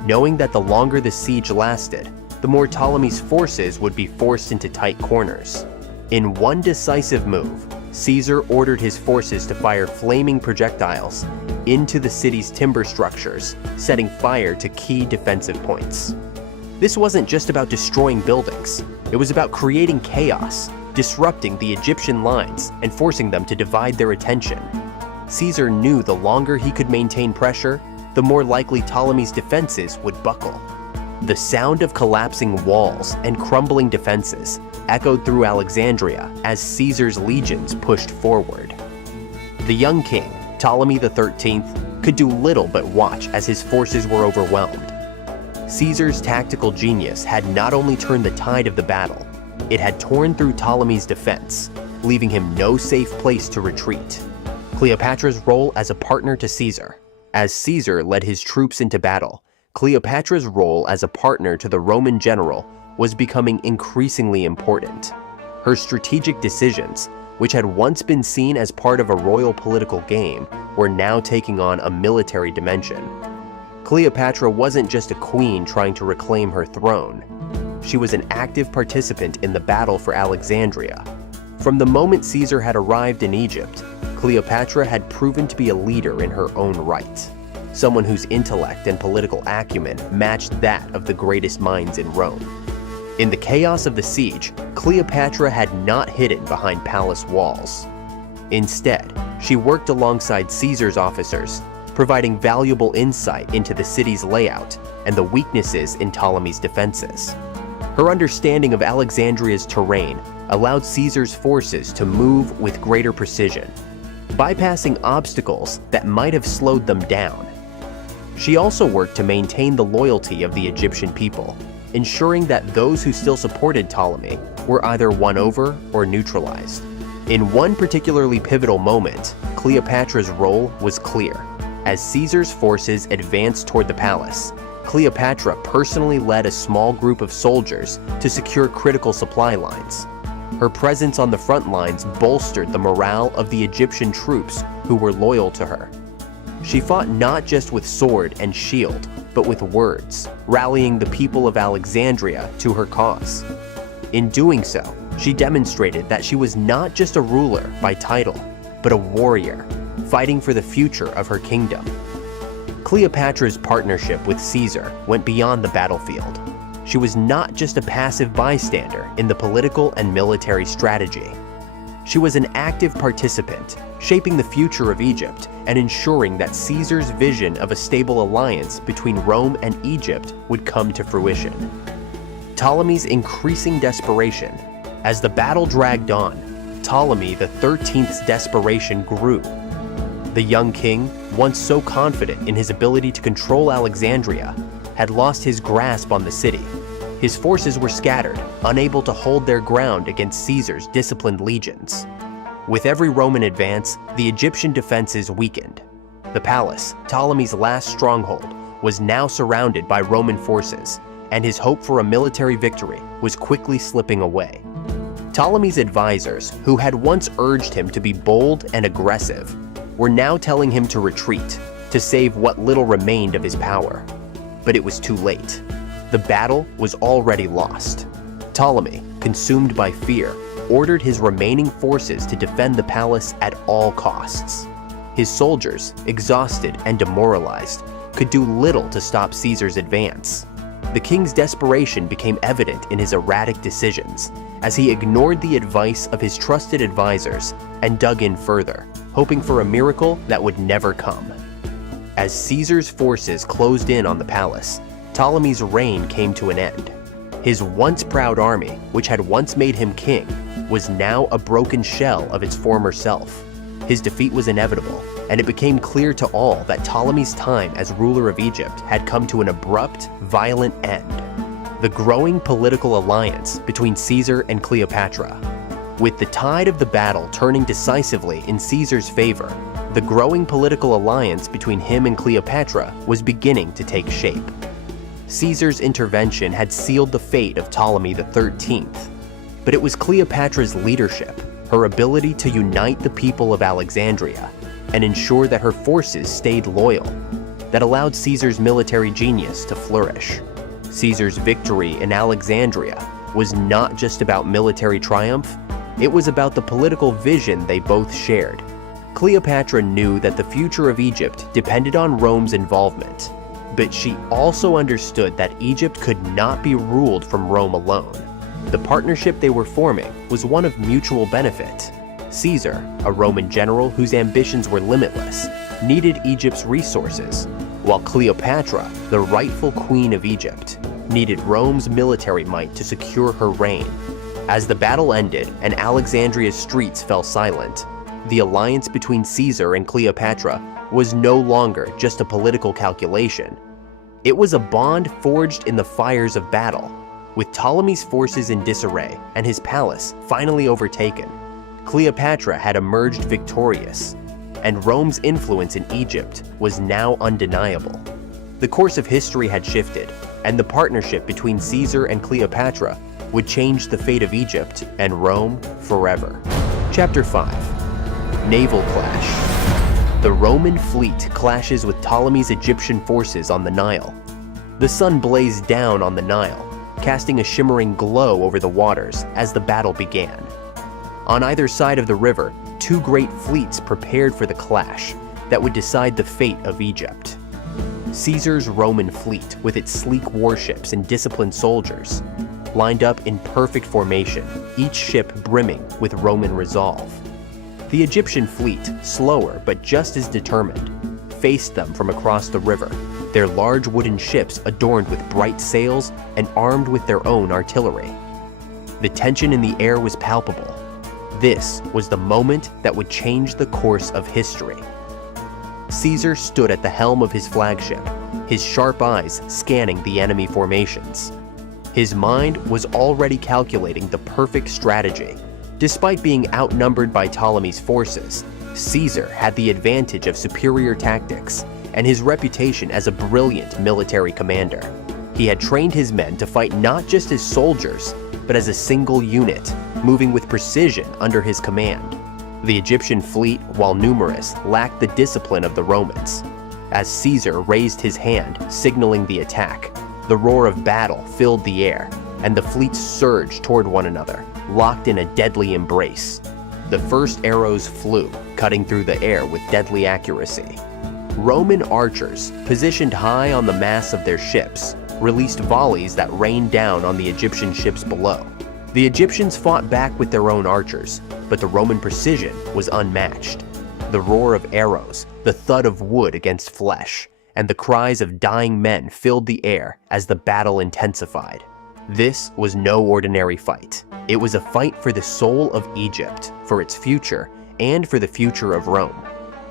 knowing that the longer the siege lasted, the more Ptolemy's forces would be forced into tight corners. In one decisive move, Caesar ordered his forces to fire flaming projectiles into the city's timber structures, setting fire to key defensive points. This wasn't just about destroying buildings, it was about creating chaos, disrupting the Egyptian lines and forcing them to divide their attention. Caesar knew the longer he could maintain pressure, the more likely Ptolemy's defenses would buckle. The sound of collapsing walls and crumbling defenses echoed through Alexandria as Caesar's legions pushed forward. The young king, Ptolemy XIII, could do little but watch as his forces were overwhelmed. Caesar's tactical genius had not only turned the tide of the battle, it had torn through Ptolemy's defense, leaving him no safe place to retreat. Cleopatra's role as a partner to Caesar, As Caesar led his troops into battle, Cleopatra's role as a partner to the Roman general was becoming increasingly important. Her strategic decisions, which had once been seen as part of a royal political game, were now taking on a military dimension. Cleopatra wasn't just a queen trying to reclaim her throne. She was an active participant in the battle for Alexandria. From the moment Caesar had arrived in Egypt, Cleopatra had proven to be a leader in her own right, someone whose intellect and political acumen matched that of the greatest minds in Rome. In the chaos of the siege, Cleopatra had not hidden behind palace walls. Instead, she worked alongside Caesar's officers, providing valuable insight into the city's layout and the weaknesses in Ptolemy's defenses. Her understanding of Alexandria's terrain allowed Caesar's forces to move with greater precision, bypassing obstacles that might have slowed them down. She also worked to maintain the loyalty of the Egyptian people, ensuring that those who still supported Ptolemy were either won over or neutralized. In one particularly pivotal moment, Cleopatra's role was clear. As Caesar's forces advanced toward the palace, Cleopatra personally led a small group of soldiers to secure critical supply lines. Her presence on the front lines bolstered the morale of the Egyptian troops who were loyal to her. She fought not just with sword and shield, but with words, rallying the people of Alexandria to her cause. In doing so, she demonstrated that she was not just a ruler by title, but a warrior, fighting for the future of her kingdom. Cleopatra's partnership with Caesar went beyond the battlefield. She was not just a passive bystander in the political and military strategy. She was an active participant, shaping the future of Egypt and ensuring that Caesar's vision of a stable alliance between Rome and Egypt would come to fruition. Ptolemy's increasing desperation. As the battle dragged on, Ptolemy XIII's desperation grew. The young king, once so confident in his ability to control Alexandria, had lost his grasp on the city. His forces were scattered, unable to hold their ground against Caesar's disciplined legions. With every Roman advance, the Egyptian defenses weakened. The palace, Ptolemy's last stronghold, was now surrounded by Roman forces, and his hope for a military victory was quickly slipping away. Ptolemy's advisors, who had once urged him to be bold and aggressive, were now telling him to retreat, to save what little remained of his power. But it was too late. The battle was already lost. Ptolemy, consumed by fear, ordered his remaining forces to defend the palace at all costs. His soldiers, exhausted and demoralized, could do little to stop Caesar's advance. The king's desperation became evident in his erratic decisions, as he ignored the advice of his trusted advisors and dug in further, hoping for a miracle that would never come. As Caesar's forces closed in on the palace, Ptolemy's reign came to an end. His once proud army, which had once made him king, was now a broken shell of its former self. His defeat was inevitable, and it became clear to all that Ptolemy's time as ruler of Egypt had come to an abrupt, violent end. The growing political alliance between Caesar and Cleopatra. With the tide of the battle turning decisively in Caesar's favor, the growing political alliance between him and Cleopatra was beginning to take shape. Caesar's intervention had sealed the fate of Ptolemy XIII, but it was Cleopatra's leadership, her ability to unite the people of Alexandria and ensure that her forces stayed loyal, that allowed Caesar's military genius to flourish. Caesar's victory in Alexandria was not just about military triumph, it was about the political vision they both shared. Cleopatra knew that the future of Egypt depended on Rome's involvement, but she also understood that Egypt could not be ruled from Rome alone. The partnership they were forming was one of mutual benefit. Caesar, a Roman general whose ambitions were limitless, needed Egypt's resources, while Cleopatra, the rightful queen of Egypt, needed Rome's military might to secure her reign. As the battle ended and Alexandria's streets fell silent, the alliance between Caesar and Cleopatra was no longer just a political calculation. It was a bond forged in the fires of battle. With Ptolemy's forces in disarray and his palace finally overtaken, Cleopatra had emerged victorious. and Rome's influence in Egypt was now undeniable. The course of history had shifted, and the partnership between Caesar and Cleopatra would change the fate of Egypt and Rome forever. Chapter 5. Naval Clash. The Roman fleet clashes with Ptolemy's Egyptian forces on the Nile. The sun blazed down on the Nile, casting a shimmering glow over the waters as the battle began. On either side of the river, two great fleets prepared for the clash that would decide the fate of Egypt. Caesar's Roman fleet, with its sleek warships and disciplined soldiers, lined up in perfect formation, each ship brimming with Roman resolve. The Egyptian fleet, slower but just as determined, faced them from across the river, their large wooden ships adorned with bright sails and armed with their own artillery. The tension in the air was palpable. This was the moment that would change the course of history. Caesar stood at the helm of his flagship, his sharp eyes scanning the enemy formations. His mind was already calculating the perfect strategy. Despite being outnumbered by Ptolemy's forces, Caesar had the advantage of superior tactics and his reputation as a brilliant military commander. He had trained his men to fight not just as soldiers, but as a single unit, moving with precision under his command. The Egyptian fleet, while numerous, lacked the discipline of the Romans. As Caesar raised his hand, signaling the attack, the roar of battle filled the air, and the fleets surged toward one another, locked in a deadly embrace. The first arrows flew, cutting through the air with deadly accuracy. Roman archers, positioned high on the masts of their ships, released volleys that rained down on the Egyptian ships below. The Egyptians fought back with their own archers, but the Roman precision was unmatched. The roar of arrows, the thud of wood against flesh, and the cries of dying men filled the air as the battle intensified. This was no ordinary fight. It was a fight for the soul of Egypt, for its future, and for the future of Rome.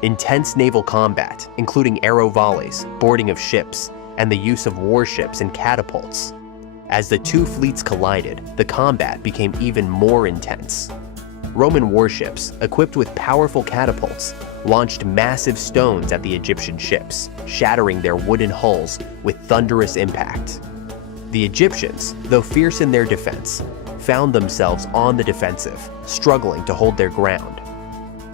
Intense naval combat, including arrow volleys, boarding of ships, and the use of warships and catapults. As the two fleets collided, the combat became even more intense. Roman warships, equipped with powerful catapults, launched massive stones at the Egyptian ships, shattering their wooden hulls with thunderous impact. The Egyptians, though fierce in their defense, found themselves on the defensive, struggling to hold their ground.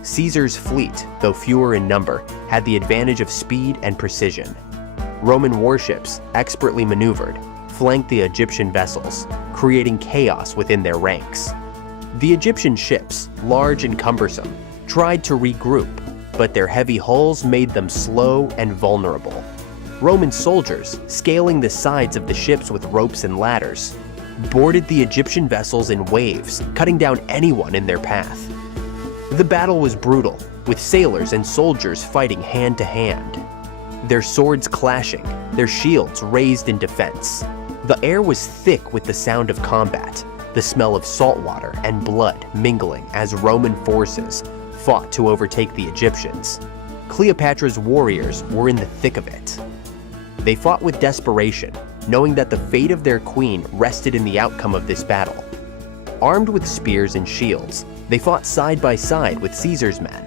Caesar's fleet, though fewer in number, had the advantage of speed and precision. Roman warships, expertly maneuvered, flanked the Egyptian vessels, creating chaos within their ranks. The Egyptian ships, large and cumbersome, tried to regroup, but their heavy hulls made them slow and vulnerable. Roman soldiers, scaling the sides of the ships with ropes and ladders, boarded the Egyptian vessels in waves, cutting down anyone in their path. The battle was brutal, with sailors and soldiers fighting hand to hand, their swords clashing, their shields raised in defense. The air was thick with the sound of combat, the smell of salt water and blood mingling as Roman forces fought to overtake the Egyptians. Cleopatra's warriors were in the thick of it. They fought with desperation, knowing that the fate of their queen rested in the outcome of this battle. Armed with spears and shields, they fought side by side with Caesar's men,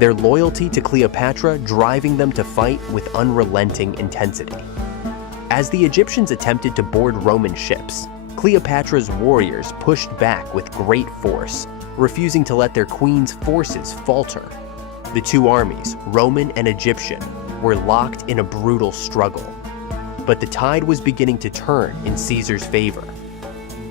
their loyalty to Cleopatra driving them to fight with unrelenting intensity. As the Egyptians attempted to board Roman ships, Cleopatra's warriors pushed back with great force, refusing to let their queen's forces falter. The two armies, Roman and Egyptian, were locked in a brutal struggle. But the tide was beginning to turn in Caesar's favor.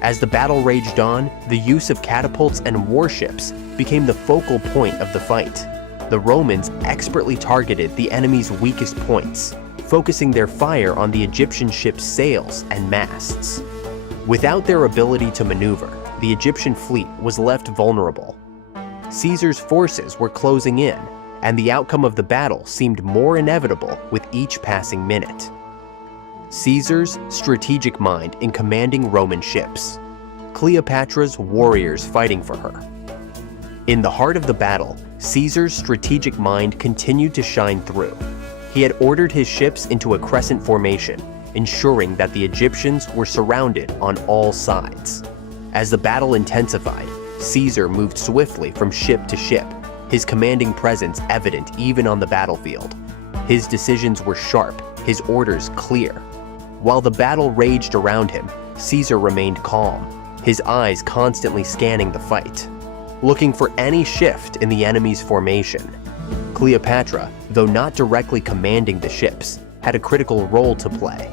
As the battle raged on, the use of catapults and warships became the focal point of the fight. The Romans expertly targeted the enemy's weakest points, focusing their fire on the Egyptian ship's sails and masts. Without their ability to maneuver, the Egyptian fleet was left vulnerable. Caesar's forces were closing in, and the outcome of the battle seemed more inevitable with each passing minute. Caesar's strategic mind in commanding Roman ships, Cleopatra's warriors fighting for her. In the heart of the battle, Caesar's strategic mind continued to shine through. He had ordered his ships into a crescent formation, ensuring that the Egyptians were surrounded on all sides. As the battle intensified, Caesar moved swiftly from ship to ship, his commanding presence evident even on the battlefield. His decisions were sharp, his orders clear. While the battle raged around him, Caesar remained calm, his eyes constantly scanning the fight, looking for any shift in the enemy's formation. Cleopatra, though not directly commanding the ships, had a critical role to play.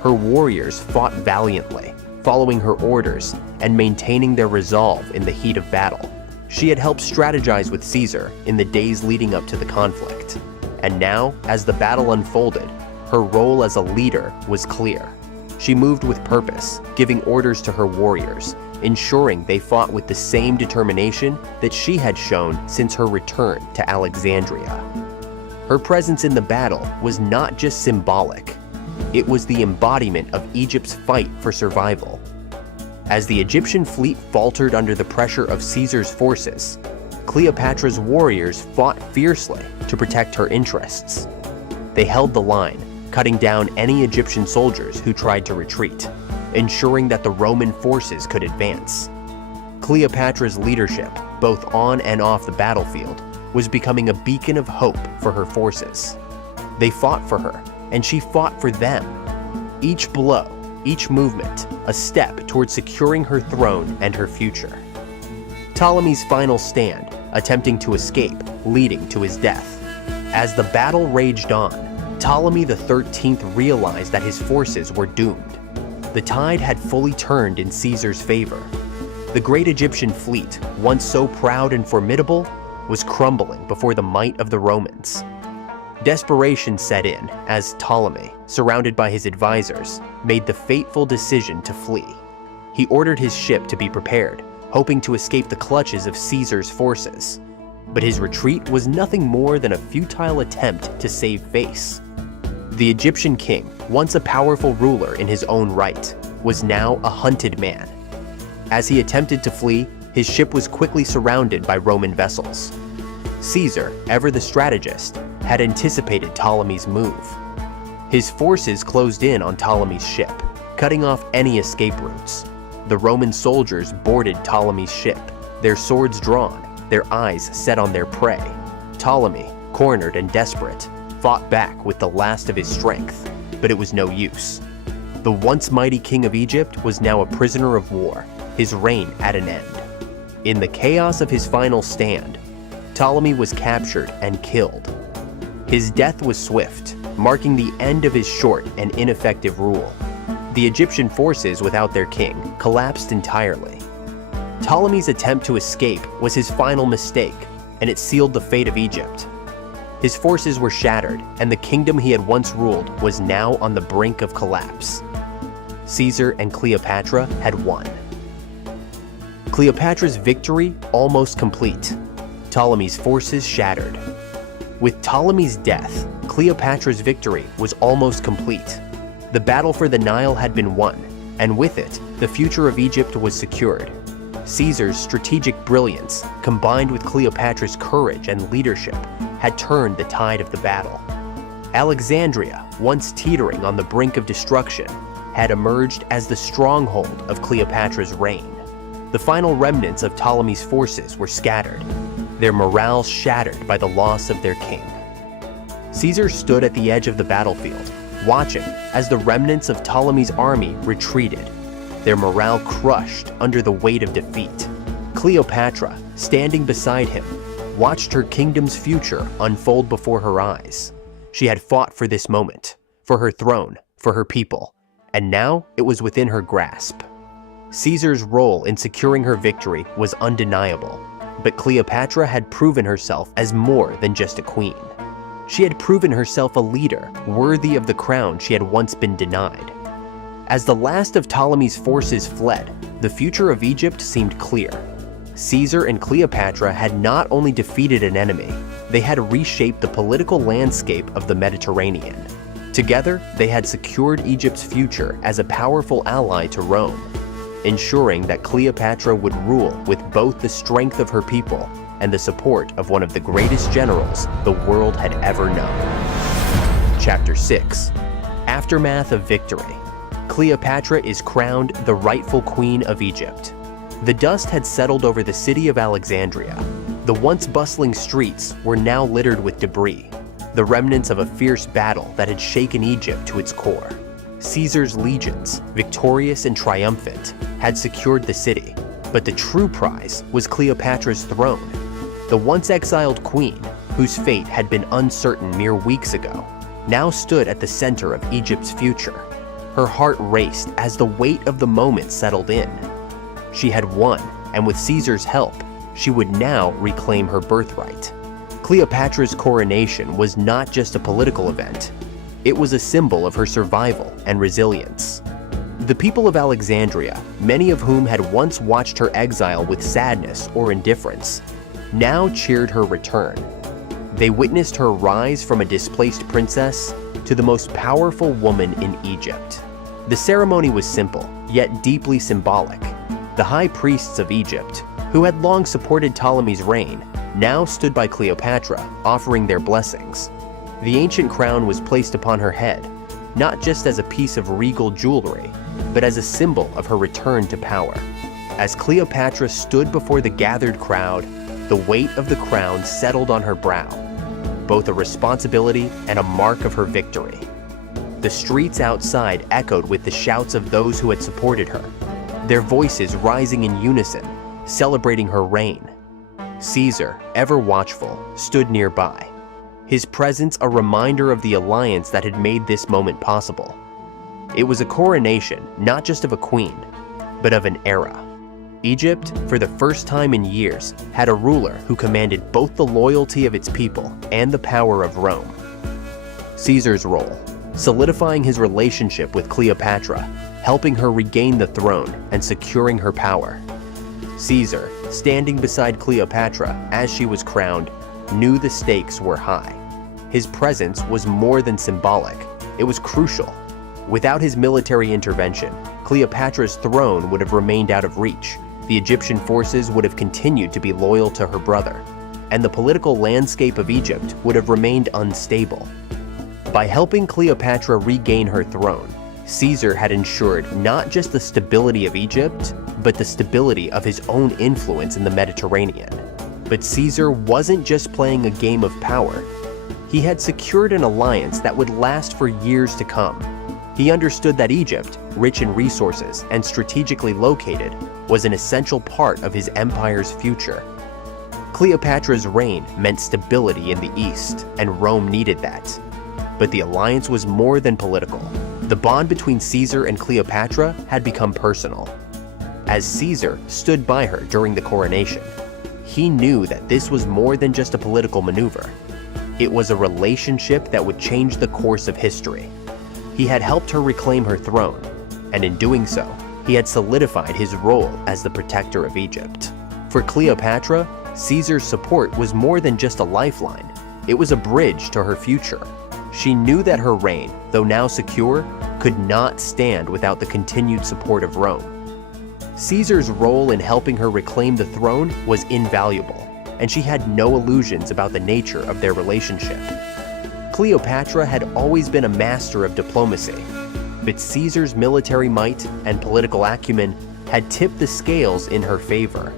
Her warriors fought valiantly, following her orders and maintaining their resolve in the heat of battle. She had helped strategize with Caesar in the days leading up to the conflict. And now, as the battle unfolded, her role as a leader was clear. She moved with purpose, giving orders to her warriors, ensuring they fought with the same determination that she had shown since her return to Alexandria. Her presence in the battle was not just symbolic, it was the embodiment of Egypt's fight for survival. As the Egyptian fleet faltered under the pressure of Caesar's forces, Cleopatra's warriors fought fiercely to protect her interests. They held the line, cutting down any Egyptian soldiers who tried to retreat, ensuring that the Roman forces could advance. Cleopatra's leadership, both on and off the battlefield, was becoming a beacon of hope for her forces. They fought for her, and she fought for them. Each blow, each movement, a step toward securing her throne and her future. Ptolemy's final stand, attempting to escape, leading to his death. As the battle raged on, Ptolemy XIII realized that his forces were doomed. The tide had fully turned in Caesar's favor. The great Egyptian fleet, once so proud and formidable, was crumbling before the might of the Romans. Desperation set in as Ptolemy, surrounded by his advisors, made the fateful decision to flee. He ordered his ship to be prepared, hoping to escape the clutches of Caesar's forces. But his retreat was nothing more than a futile attempt to save face. The Egyptian king, once a powerful ruler in his own right, was now a hunted man. As he attempted to flee, his ship was quickly surrounded by Roman vessels. Caesar, ever the strategist, had anticipated Ptolemy's move. His forces closed in on Ptolemy's ship, cutting off any escape routes. The Roman soldiers boarded Ptolemy's ship, their swords drawn, their eyes set on their prey. Ptolemy, cornered and desperate, fought back with the last of his strength, but it was no use. The once mighty king of Egypt was now a prisoner of war, his reign at an end. In the chaos of his final stand, Ptolemy was captured and killed. His death was swift, marking the end of his short and ineffective rule. The Egyptian forces without their king collapsed entirely. Ptolemy's attempt to escape was his final mistake, and it sealed the fate of Egypt. His forces were shattered, and the kingdom he had once ruled was now on the brink of collapse. Caesar and Cleopatra had won. Cleopatra's victory almost complete. Ptolemy's forces shattered. With Ptolemy's death, Cleopatra's victory was almost complete. The battle for the Nile had been won, and with it, the future of Egypt was secured. Caesar's strategic brilliance, combined with Cleopatra's courage and leadership, had turned the tide of the battle. Alexandria, once teetering on the brink of destruction, had emerged as the stronghold of Cleopatra's reign. The final remnants of Ptolemy's forces were scattered, their morale shattered by the loss of their king. Caesar stood at the edge of the battlefield, watching as the remnants of Ptolemy's army retreated, their morale crushed under the weight of defeat. Cleopatra, standing beside him, watched her kingdom's future unfold before her eyes. She had fought for this moment, for her throne, for her people, and now it was within her grasp. Caesar's role in securing her victory was undeniable, but Cleopatra had proven herself as more than just a queen. She had proven herself a leader worthy of the crown she had once been denied. As the last of Ptolemy's forces fled, the future of Egypt seemed clear. Caesar and Cleopatra had not only defeated an enemy, they had reshaped the political landscape of the Mediterranean. Together, they had secured Egypt's future as a powerful ally to Rome, ensuring that Cleopatra would rule with both the strength of her people and the support of one of the greatest generals the world had ever known. Chapter 6. Aftermath of Victory. Cleopatra is crowned the rightful queen of Egypt. The dust had settled over the city of Alexandria. The once bustling streets were now littered with debris, the remnants of a fierce battle that had shaken Egypt to its core. Caesar's legions, victorious and triumphant, had secured the city, but the true prize was Cleopatra's throne. The once exiled queen, whose fate had been uncertain mere weeks ago, now stood at the center of Egypt's future. Her heart raced as the weight of the moment settled in. She had won, and with Caesar's help, she would now reclaim her birthright. Cleopatra's coronation was not just a political event. It was a symbol of her survival and resilience. The people of Alexandria, many of whom had once watched her exile with sadness or indifference, now cheered her return. They witnessed her rise from a displaced princess to the most powerful woman in Egypt. The ceremony was simple, yet deeply symbolic. The high priests of Egypt, who had long supported Ptolemy's reign, now stood by Cleopatra, offering their blessings. The ancient crown was placed upon her head, not just as a piece of regal jewelry, but as a symbol of her return to power. As Cleopatra stood before the gathered crowd, the weight of the crown settled on her brow, both a responsibility and a mark of her victory. The streets outside echoed with the shouts of those who had supported her, their voices rising in unison, celebrating her reign. Caesar, ever watchful, stood nearby, his presence a reminder of the alliance that had made this moment possible. It was a coronation not just of a queen, but of an era. Egypt, for the first time in years, had a ruler who commanded both the loyalty of its people and the power of Rome. Caesar's role, solidifying his relationship with Cleopatra, helping her regain the throne and securing her power. Caesar, standing beside Cleopatra as she was crowned, knew the stakes were high. His presence was more than symbolic, it was crucial. Without his military intervention, Cleopatra's throne would have remained out of reach, the Egyptian forces would have continued to be loyal to her brother, and the political landscape of Egypt would have remained unstable. By helping Cleopatra regain her throne, Caesar had ensured not just the stability of Egypt, but the stability of his own influence in the Mediterranean. But Caesar wasn't just playing a game of power. He had secured an alliance that would last for years to come. He understood that Egypt, rich in resources and strategically located, was an essential part of his empire's future. Cleopatra's reign meant stability in the East, and Rome needed that. But the alliance was more than political. The bond between Caesar and Cleopatra had become personal. As Caesar stood by her during the coronation, he knew that this was more than just a political maneuver. It was a relationship that would change the course of history. He had helped her reclaim her throne, and in doing so, he had solidified his role as the protector of Egypt. For Cleopatra, Caesar's support was more than just a lifeline. It was a bridge to her future. She knew that her reign, though now secure, could not stand without the continued support of Rome. Caesar's role in helping her reclaim the throne was invaluable, and she had no illusions about the nature of their relationship. Cleopatra had always been a master of diplomacy, but Caesar's military might and political acumen had tipped the scales in her favor.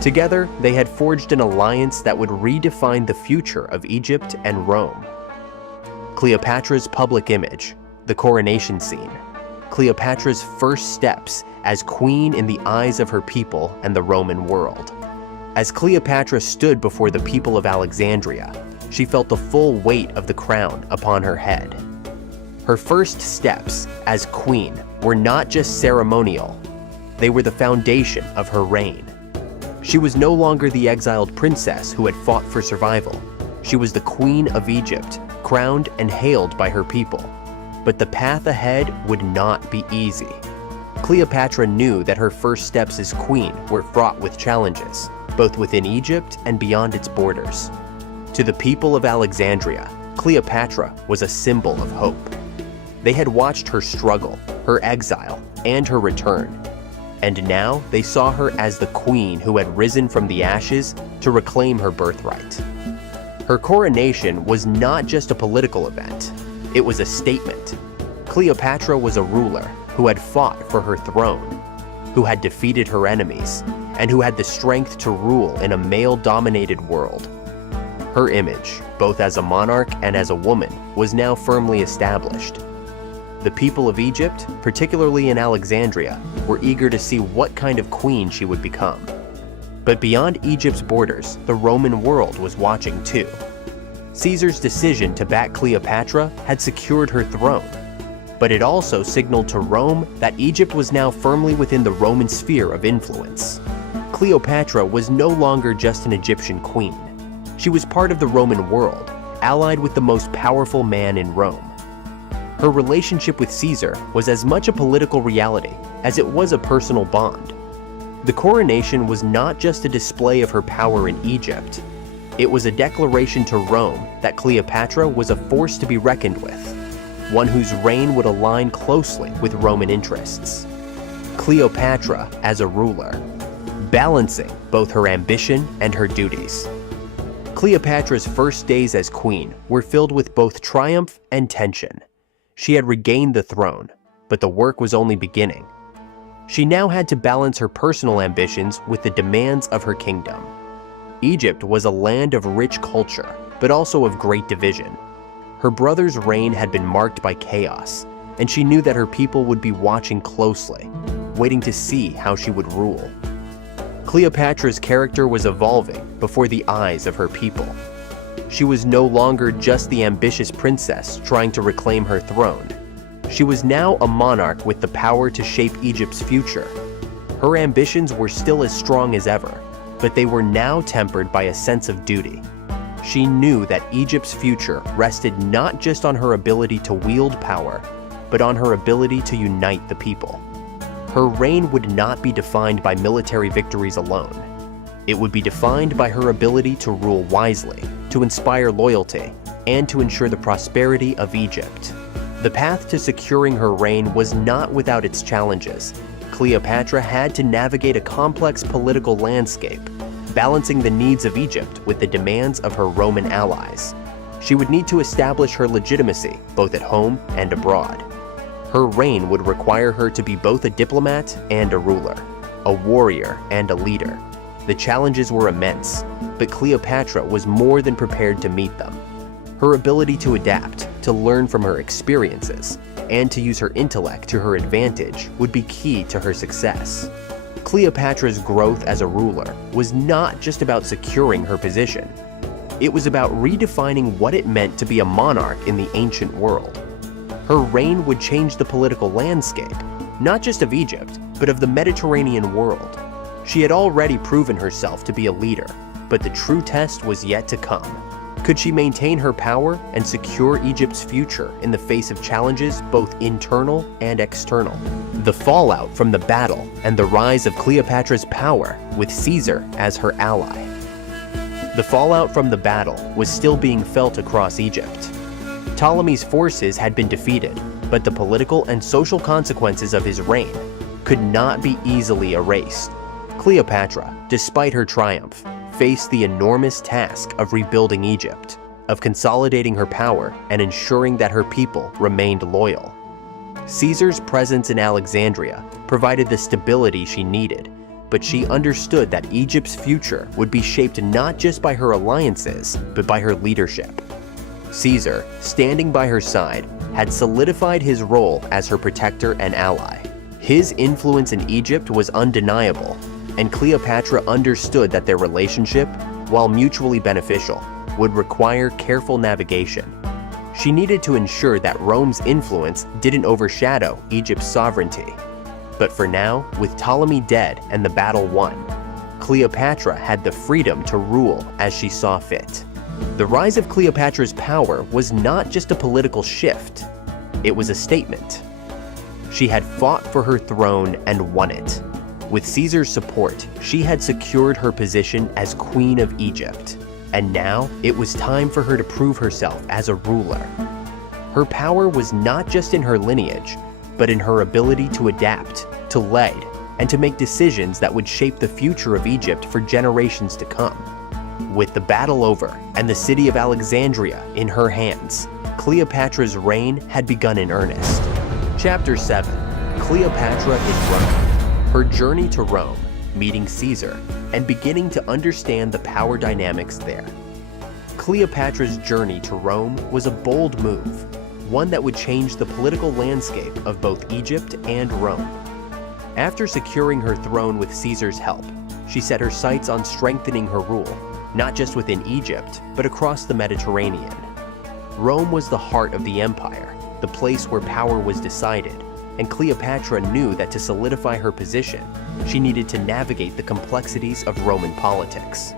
Together, they had forged an alliance that would redefine the future of Egypt and Rome. Cleopatra's public image, the coronation scene, Cleopatra's first steps as queen in the eyes of her people and the Roman world. As Cleopatra stood before the people of Alexandria, she felt the full weight of the crown upon her head. Her first steps as queen were not just ceremonial, they were the foundation of her reign. She was no longer the exiled princess who had fought for survival. She was the queen of Egypt, crowned and hailed by her people. But the path ahead would not be easy. Cleopatra knew that her first steps as queen were fraught with challenges, both within Egypt and beyond its borders. To the people of Alexandria, Cleopatra was a symbol of hope. They had watched her struggle, her exile, and her return. And now they saw her as the queen who had risen from the ashes to reclaim her birthright. Her coronation was not just a political event, it was a statement. Cleopatra was a ruler who had fought for her throne, who had defeated her enemies, and who had the strength to rule in a male-dominated world. Her image, both as a monarch and as a woman, was now firmly established. The people of Egypt, particularly in Alexandria, were eager to see what kind of queen she would become. But beyond Egypt's borders, the Roman world was watching too. Caesar's decision to back Cleopatra had secured her throne, but it also signaled to Rome that Egypt was now firmly within the Roman sphere of influence. Cleopatra was no longer just an Egyptian queen. She was part of the Roman world, allied with the most powerful man in Rome. Her relationship with Caesar was as much a political reality as it was a personal bond. The coronation was not just a display of her power in Egypt. It was a declaration to Rome that Cleopatra was a force to be reckoned with, one whose reign would align closely with Roman interests. Cleopatra as a ruler, balancing both her ambition and her duties. Cleopatra's first days as queen were filled with both triumph and tension. She had regained the throne, but the work was only beginning. She now had to balance her personal ambitions with the demands of her kingdom. Egypt was a land of rich culture, but also of great division. Her brother's reign had been marked by chaos, and she knew that her people would be watching closely, waiting to see how she would rule. Cleopatra's character was evolving before the eyes of her people. She was no longer just the ambitious princess trying to reclaim her throne. She was now a monarch with the power to shape Egypt's future. Her ambitions were still as strong as ever, but they were now tempered by a sense of duty. She knew that Egypt's future rested not just on her ability to wield power, but on her ability to unite the people. Her reign would not be defined by military victories alone. It would be defined by her ability to rule wisely, to inspire loyalty, and to ensure the prosperity of Egypt. The path to securing her reign was not without its challenges. Cleopatra had to navigate a complex political landscape, balancing the needs of Egypt with the demands of her Roman allies. She would need to establish her legitimacy both at home and abroad. Her reign would require her to be both a diplomat and a ruler, a warrior and a leader. The challenges were immense, but Cleopatra was more than prepared to meet them. Her ability to adapt, to learn from her experiences, and to use her intellect to her advantage would be key to her success. Cleopatra's growth as a ruler was not just about securing her position. It was about redefining what it meant to be a monarch in the ancient world. Her reign would change the political landscape, not just of Egypt, but of the Mediterranean world. She had already proven herself to be a leader, but the true test was yet to come. Could she maintain her power and secure Egypt's future in the face of challenges both internal and external? The fallout from the battle and the rise of Cleopatra's power with Caesar as her ally. The fallout from the battle was still being felt across Egypt. Ptolemy's forces had been defeated, but the political and social consequences of his reign could not be easily erased. Cleopatra, despite her triumph, faced the enormous task of rebuilding Egypt, of consolidating her power and ensuring that her people remained loyal. Caesar's presence in Alexandria provided the stability she needed, but she understood that Egypt's future would be shaped not just by her alliances, but by her leadership. Caesar, standing by her side, had solidified his role as her protector and ally. His influence in Egypt was undeniable, and Cleopatra understood that their relationship, while mutually beneficial, would require careful navigation. She needed to ensure that Rome's influence didn't overshadow Egypt's sovereignty. But for now, with Ptolemy dead and the battle won, Cleopatra had the freedom to rule as she saw fit. The rise of Cleopatra's power was not just a political shift, it was a statement. She had fought for her throne and won it. With Caesar's support, she had secured her position as Queen of Egypt, and now it was time for her to prove herself as a ruler. Her power was not just in her lineage, but in her ability to adapt, to lead, and to make decisions that would shape the future of Egypt for generations to come. With the battle over and the city of Alexandria in her hands, Cleopatra's reign had begun in earnest. Chapter 7. Cleopatra in Rome. Her journey to Rome, meeting Caesar, and beginning to understand the power dynamics there. Cleopatra's journey to Rome was a bold move, one that would change the political landscape of both Egypt and Rome. After securing her throne with Caesar's help, she set her sights on strengthening her rule, not just within Egypt, but across the Mediterranean. Rome was the heart of the empire, the place where power was decided, and Cleopatra knew that to solidify her position, she needed to navigate the complexities of Roman politics.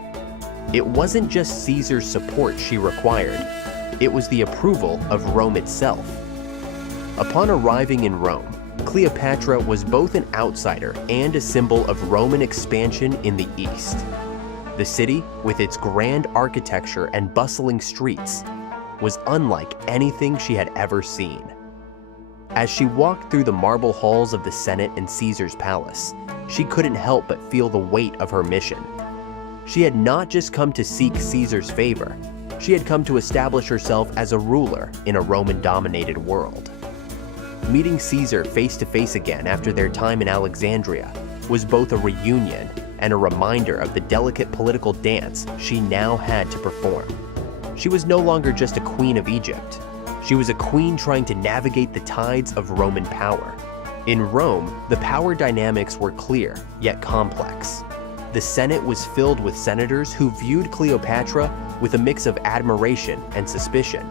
It wasn't just Caesar's support she required, it was the approval of Rome itself. Upon arriving in Rome, Cleopatra was both an outsider and a symbol of Roman expansion in the East. The city, with its grand architecture and bustling streets, was unlike anything she had ever seen. As she walked through the marble halls of the Senate and Caesar's palace, she couldn't help but feel the weight of her mission. She had not just come to seek Caesar's favor, she had come to establish herself as a ruler in a Roman-dominated world. Meeting Caesar face to face again after their time in Alexandria was both a reunion and a reminder of the delicate political dance she now had to perform. She was no longer just a queen of Egypt. She was a queen trying to navigate the tides of Roman power. In Rome, the power dynamics were clear, yet complex. The Senate was filled with senators who viewed Cleopatra with a mix of admiration and suspicion.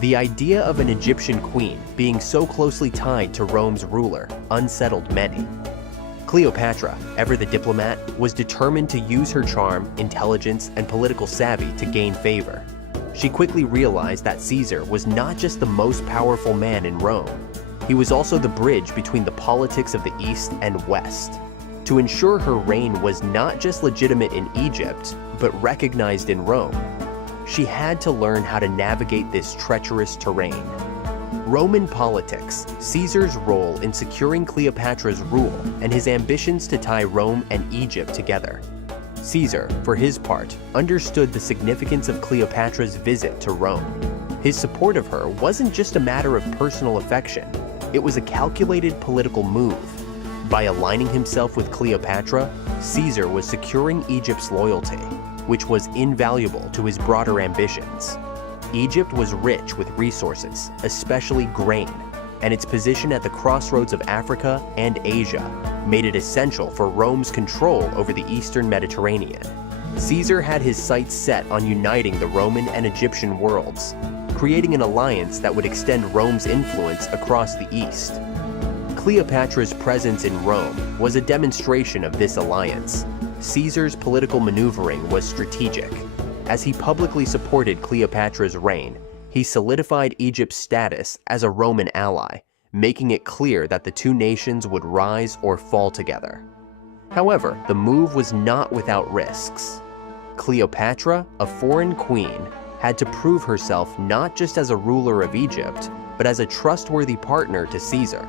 The idea of an Egyptian queen being so closely tied to Rome's ruler unsettled many. Cleopatra, ever the diplomat, was determined to use her charm, intelligence, and political savvy to gain favor. She quickly realized that Caesar was not just the most powerful man in Rome, he was also the bridge between the politics of the East and West. To ensure her reign was not just legitimate in Egypt, but recognized in Rome, she had to learn how to navigate this treacherous terrain. Roman politics, Caesar's role in securing Cleopatra's rule, and his ambitions to tie Rome and Egypt together. Caesar, for his part, understood the significance of Cleopatra's visit to Rome. His support of her wasn't just a matter of personal affection, it was a calculated political move. By aligning himself with Cleopatra, Caesar was securing Egypt's loyalty, which was invaluable to his broader ambitions. Egypt was rich with resources, especially grain, and its position at the crossroads of Africa and Asia made it essential for Rome's control over the eastern Mediterranean. Caesar had his sights set on uniting the Roman and Egyptian worlds, creating an alliance that would extend Rome's influence across the East. Cleopatra's presence in Rome was a demonstration of this alliance. Caesar's political maneuvering was strategic. As he publicly supported Cleopatra's reign, he solidified Egypt's status as a Roman ally, making it clear that the two nations would rise or fall together. However, the move was not without risks. Cleopatra, a foreign queen, had to prove herself not just as a ruler of Egypt, but as a trustworthy partner to Caesar.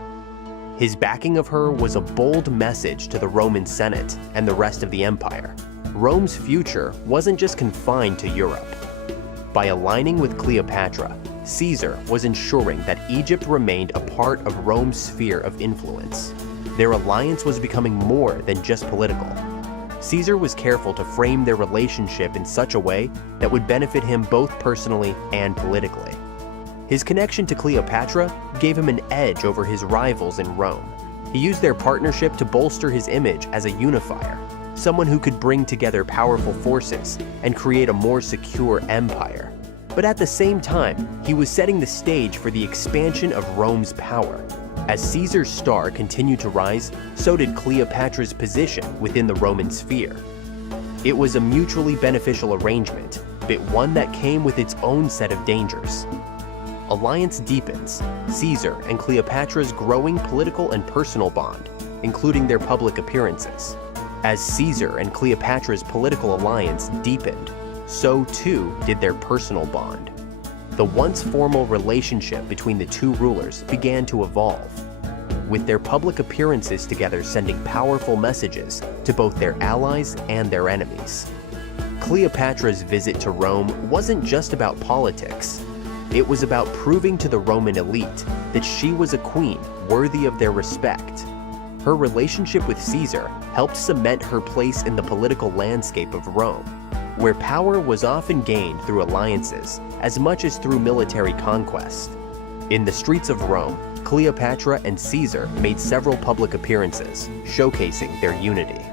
His backing of her was a bold message to the Roman Senate and the rest of the empire. Rome's future wasn't just confined to Europe. By aligning with Cleopatra, Caesar was ensuring that Egypt remained a part of Rome's sphere of influence. Their alliance was becoming more than just political. Caesar was careful to frame their relationship in such a way that would benefit him both personally and politically. His connection to Cleopatra gave him an edge over his rivals in Rome. He used their partnership to bolster his image as a unifier, someone who could bring together powerful forces and create a more secure empire. But at the same time, he was setting the stage for the expansion of Rome's power. As Caesar's star continued to rise, so did Cleopatra's position within the Roman sphere. It was a mutually beneficial arrangement, but one that came with its own set of dangers. Alliance deepens, Caesar and Cleopatra's growing political and personal bond, including their public appearances. As Caesar and Cleopatra's political alliance deepened, so too did their personal bond. The once formal relationship between the two rulers began to evolve, with their public appearances together sending powerful messages to both their allies and their enemies. Cleopatra's visit to Rome wasn't just about politics. It was about proving to the Roman elite that she was a queen worthy of their respect. Her relationship with Caesar helped cement her place in the political landscape of Rome, where power was often gained through alliances as much as through military conquest. In the streets of Rome, Cleopatra and Caesar made several public appearances, showcasing their unity.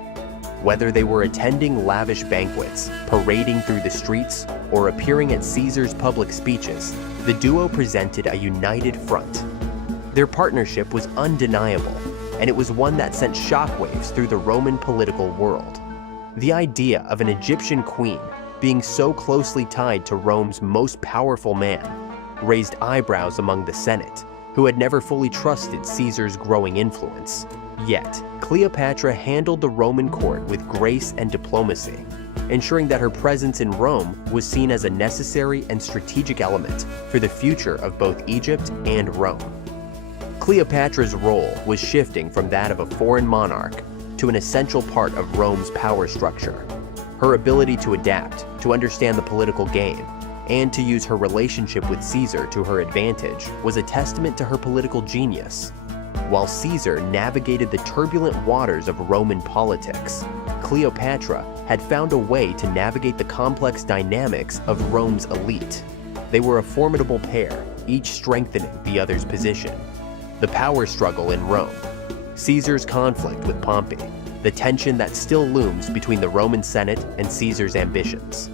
Whether they were attending lavish banquets, parading through the streets, or appearing at Caesar's public speeches, the duo presented a united front. Their partnership was undeniable, and it was one that sent shockwaves through the Roman political world. The idea of an Egyptian queen being so closely tied to Rome's most powerful man raised eyebrows among the Senate, who had never fully trusted Caesar's growing influence. Yet, Cleopatra handled the Roman court with grace and diplomacy, ensuring that her presence in Rome was seen as a necessary and strategic element for the future of both Egypt and Rome. Cleopatra's role was shifting from that of a foreign monarch to an essential part of Rome's power structure. Her ability to adapt, to understand the political game, and to use her relationship with Caesar to her advantage was a testament to her political genius. While Caesar navigated the turbulent waters of Roman politics, Cleopatra had found a way to navigate the complex dynamics of Rome's elite. They were a formidable pair, each strengthening the other's position. The power struggle in Rome, Caesar's conflict with Pompey, the tension that still looms between the Roman Senate and Caesar's ambitions.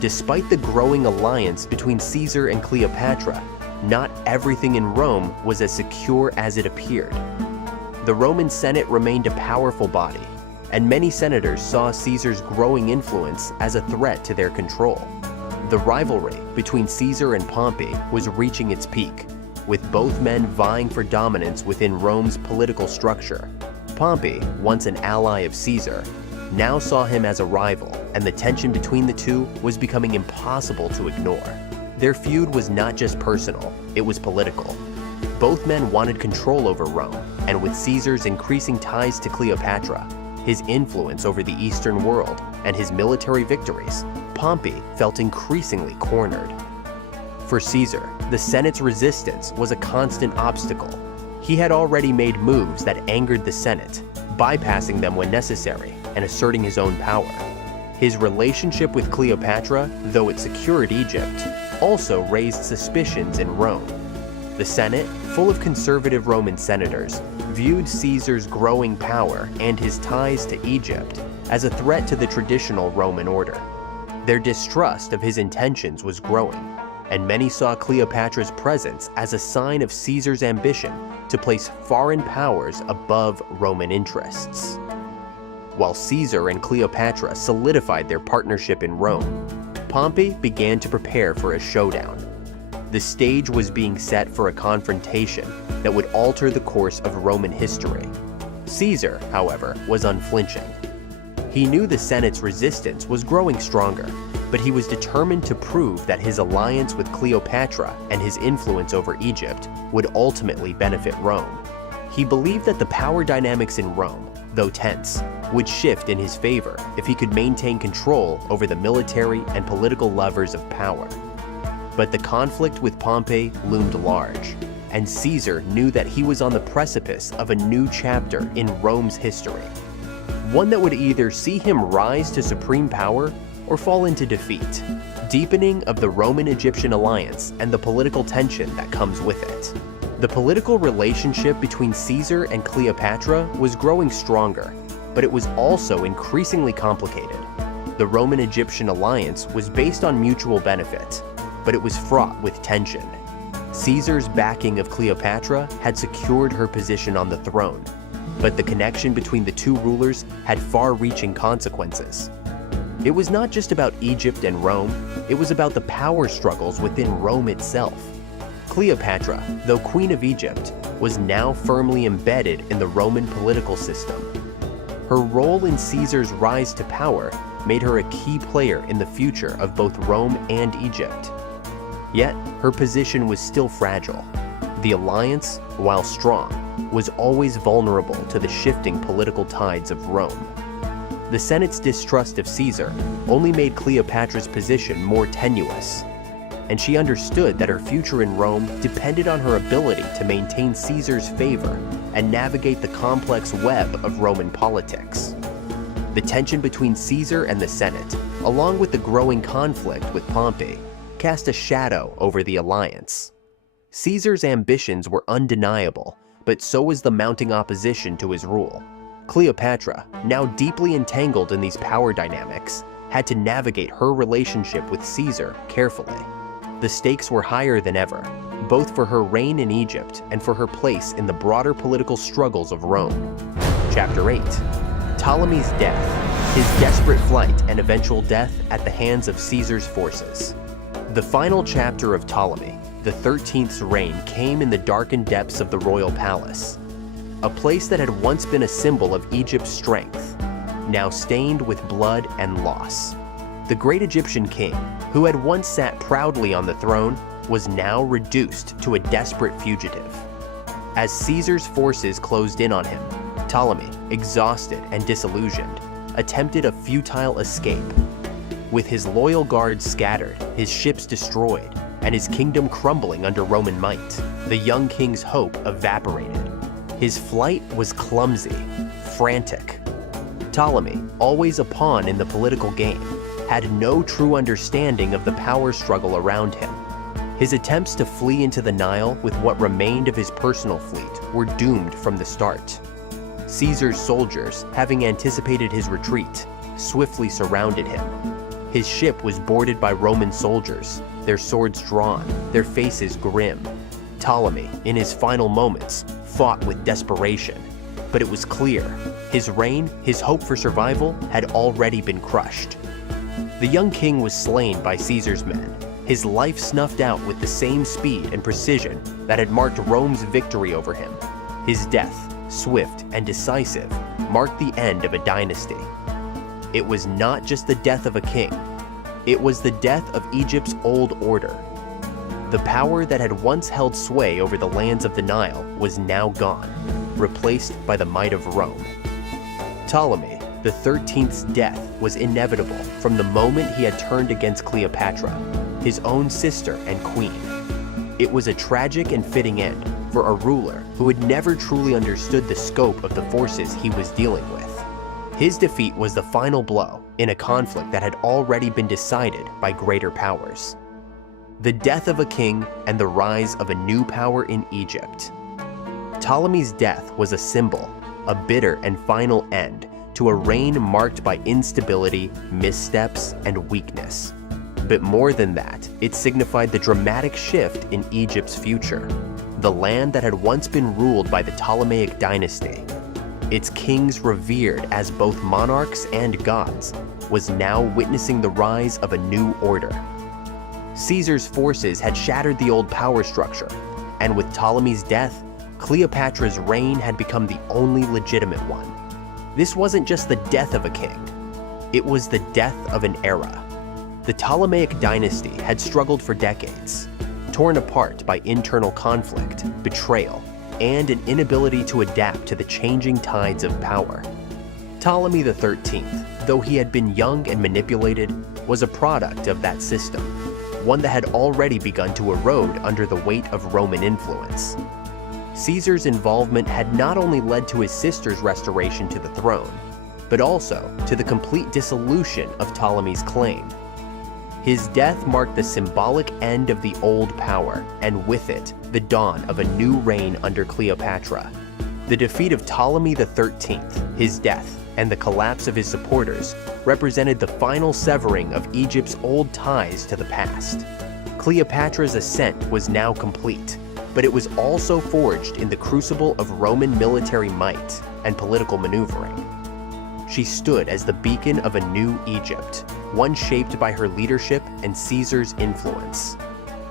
Despite the growing alliance between Caesar and Cleopatra, not everything in Rome was as secure as it appeared. The Roman Senate remained a powerful body, and many senators saw Caesar's growing influence as a threat to their control. The rivalry between Caesar and Pompey was reaching its peak, with both men vying for dominance within Rome's political structure. Pompey, once an ally of Caesar, now saw him as a rival, and the tension between the two was becoming impossible to ignore. Their feud was not just personal, it was political. Both men wanted control over Rome, and with Caesar's increasing ties to Cleopatra, his influence over the Eastern world, and his military victories, Pompey felt increasingly cornered. For Caesar, the Senate's resistance was a constant obstacle. He had already made moves that angered the Senate, bypassing them when necessary and asserting his own power. His relationship with Cleopatra, though it secured Egypt, also raised suspicions in Rome. The Senate, full of conservative Roman senators, viewed Caesar's growing power and his ties to Egypt as a threat to the traditional Roman order. Their distrust of his intentions was growing, and many saw Cleopatra's presence as a sign of Caesar's ambition to place foreign powers above Roman interests. While Caesar and Cleopatra solidified their partnership in Rome, Pompey began to prepare for a showdown. The stage was being set for a confrontation that would alter the course of Roman history. Caesar, however, was unflinching. He knew the Senate's resistance was growing stronger, but he was determined to prove that his alliance with Cleopatra and his influence over Egypt would ultimately benefit Rome. He believed that the power dynamics in Rome, though tense, would shift in his favor if he could maintain control over the military and political levers of power. But the conflict with Pompey loomed large, and Caesar knew that he was on the precipice of a new chapter in Rome's history, one that would either see him rise to supreme power or fall into defeat, deepening of the Roman-Egyptian alliance and the political tension that comes with it. The political relationship between Caesar and Cleopatra was growing stronger, but it was also increasingly complicated. The Roman-Egyptian alliance was based on mutual benefit, but it was fraught with tension. Caesar's backing of Cleopatra had secured her position on the throne, but the connection between the two rulers had far-reaching consequences. It was not just about Egypt and Rome, it was about the power struggles within Rome itself. Cleopatra, though Queen of Egypt, was now firmly embedded in the Roman political system. Her role in Caesar's rise to power made her a key player in the future of both Rome and Egypt. Yet, her position was still fragile. The alliance, while strong, was always vulnerable to the shifting political tides of Rome. The Senate's distrust of Caesar only made Cleopatra's position more tenuous. and she understood that her future in Rome depended on her ability to maintain Caesar's favor and navigate the complex web of Roman politics. The tension between Caesar and the Senate, along with the growing conflict with Pompey, cast a shadow over the alliance. Caesar's ambitions were undeniable, but so was the mounting opposition to his rule. Cleopatra, now deeply entangled in these power dynamics, had to navigate her relationship with Caesar carefully. The stakes were higher than ever, both for her reign in Egypt and for her place in the broader political struggles of Rome. Chapter 8. Ptolemy's death, his desperate flight and eventual death at the hands of Caesar's forces. The final chapter of Ptolemy, the 13th's reign, came in the darkened depths of the royal palace, a place that had once been a symbol of Egypt's strength, now stained with blood and loss. The great Egyptian king, who had once sat proudly on the throne, was now reduced to a desperate fugitive. As Caesar's forces closed in on him, Ptolemy, exhausted and disillusioned, attempted a futile escape. With his loyal guards scattered, his ships destroyed, and his kingdom crumbling under Roman might, the young king's hope evaporated. His flight was clumsy, frantic. Ptolemy, always a pawn in the political game, had no true understanding of the power struggle around him. His attempts to flee into the Nile with what remained of his personal fleet were doomed from the start. Caesar's soldiers, having anticipated his retreat, swiftly surrounded him. His ship was boarded by Roman soldiers, their swords drawn, their faces grim. Ptolemy, in his final moments, fought with desperation. But it was clear, his reign, his hope for survival, had already been crushed. The young king was slain by Caesar's men, his life snuffed out with the same speed and precision that had marked Rome's victory over him. His death, swift and decisive, marked the end of a dynasty. It was not just the death of a king, it was the death of Egypt's old order. The power that had once held sway over the lands of the Nile was now gone, replaced by the might of Rome. Ptolemy, the 13th's death was inevitable from the moment he had turned against Cleopatra, his own sister and queen. It was a tragic and fitting end for a ruler who had never truly understood the scope of the forces he was dealing with. His defeat was the final blow in a conflict that had already been decided by greater powers. The death of a king and the rise of a new power in Egypt. Ptolemy's death was a symbol, a bitter and final end to a reign marked by instability, missteps, and weakness. But more than that, it signified the dramatic shift in Egypt's future. The land that had once been ruled by the Ptolemaic dynasty, its kings revered as both monarchs and gods, was now witnessing the rise of a new order. Caesar's forces had shattered the old power structure, and with Ptolemy's death, Cleopatra's reign had become the only legitimate one. This wasn't just the death of a king, it was the death of an era. The Ptolemaic dynasty had struggled for decades, torn apart by internal conflict, betrayal, and an inability to adapt to the changing tides of power. Ptolemy XIII, though he had been young and manipulated, was a product of that system, one that had already begun to erode under the weight of Roman influence. Caesar's involvement had not only led to his sister's restoration to the throne, but also to the complete dissolution of Ptolemy's claim. His death marked the symbolic end of the old power, and with it, the dawn of a new reign under Cleopatra. The defeat of Ptolemy XIII, his death, and the collapse of his supporters represented the final severing of Egypt's old ties to the past. Cleopatra's ascent was now complete, but it was also forged in the crucible of Roman military might and political maneuvering. She stood as the beacon of a new Egypt, one shaped by her leadership and Caesar's influence,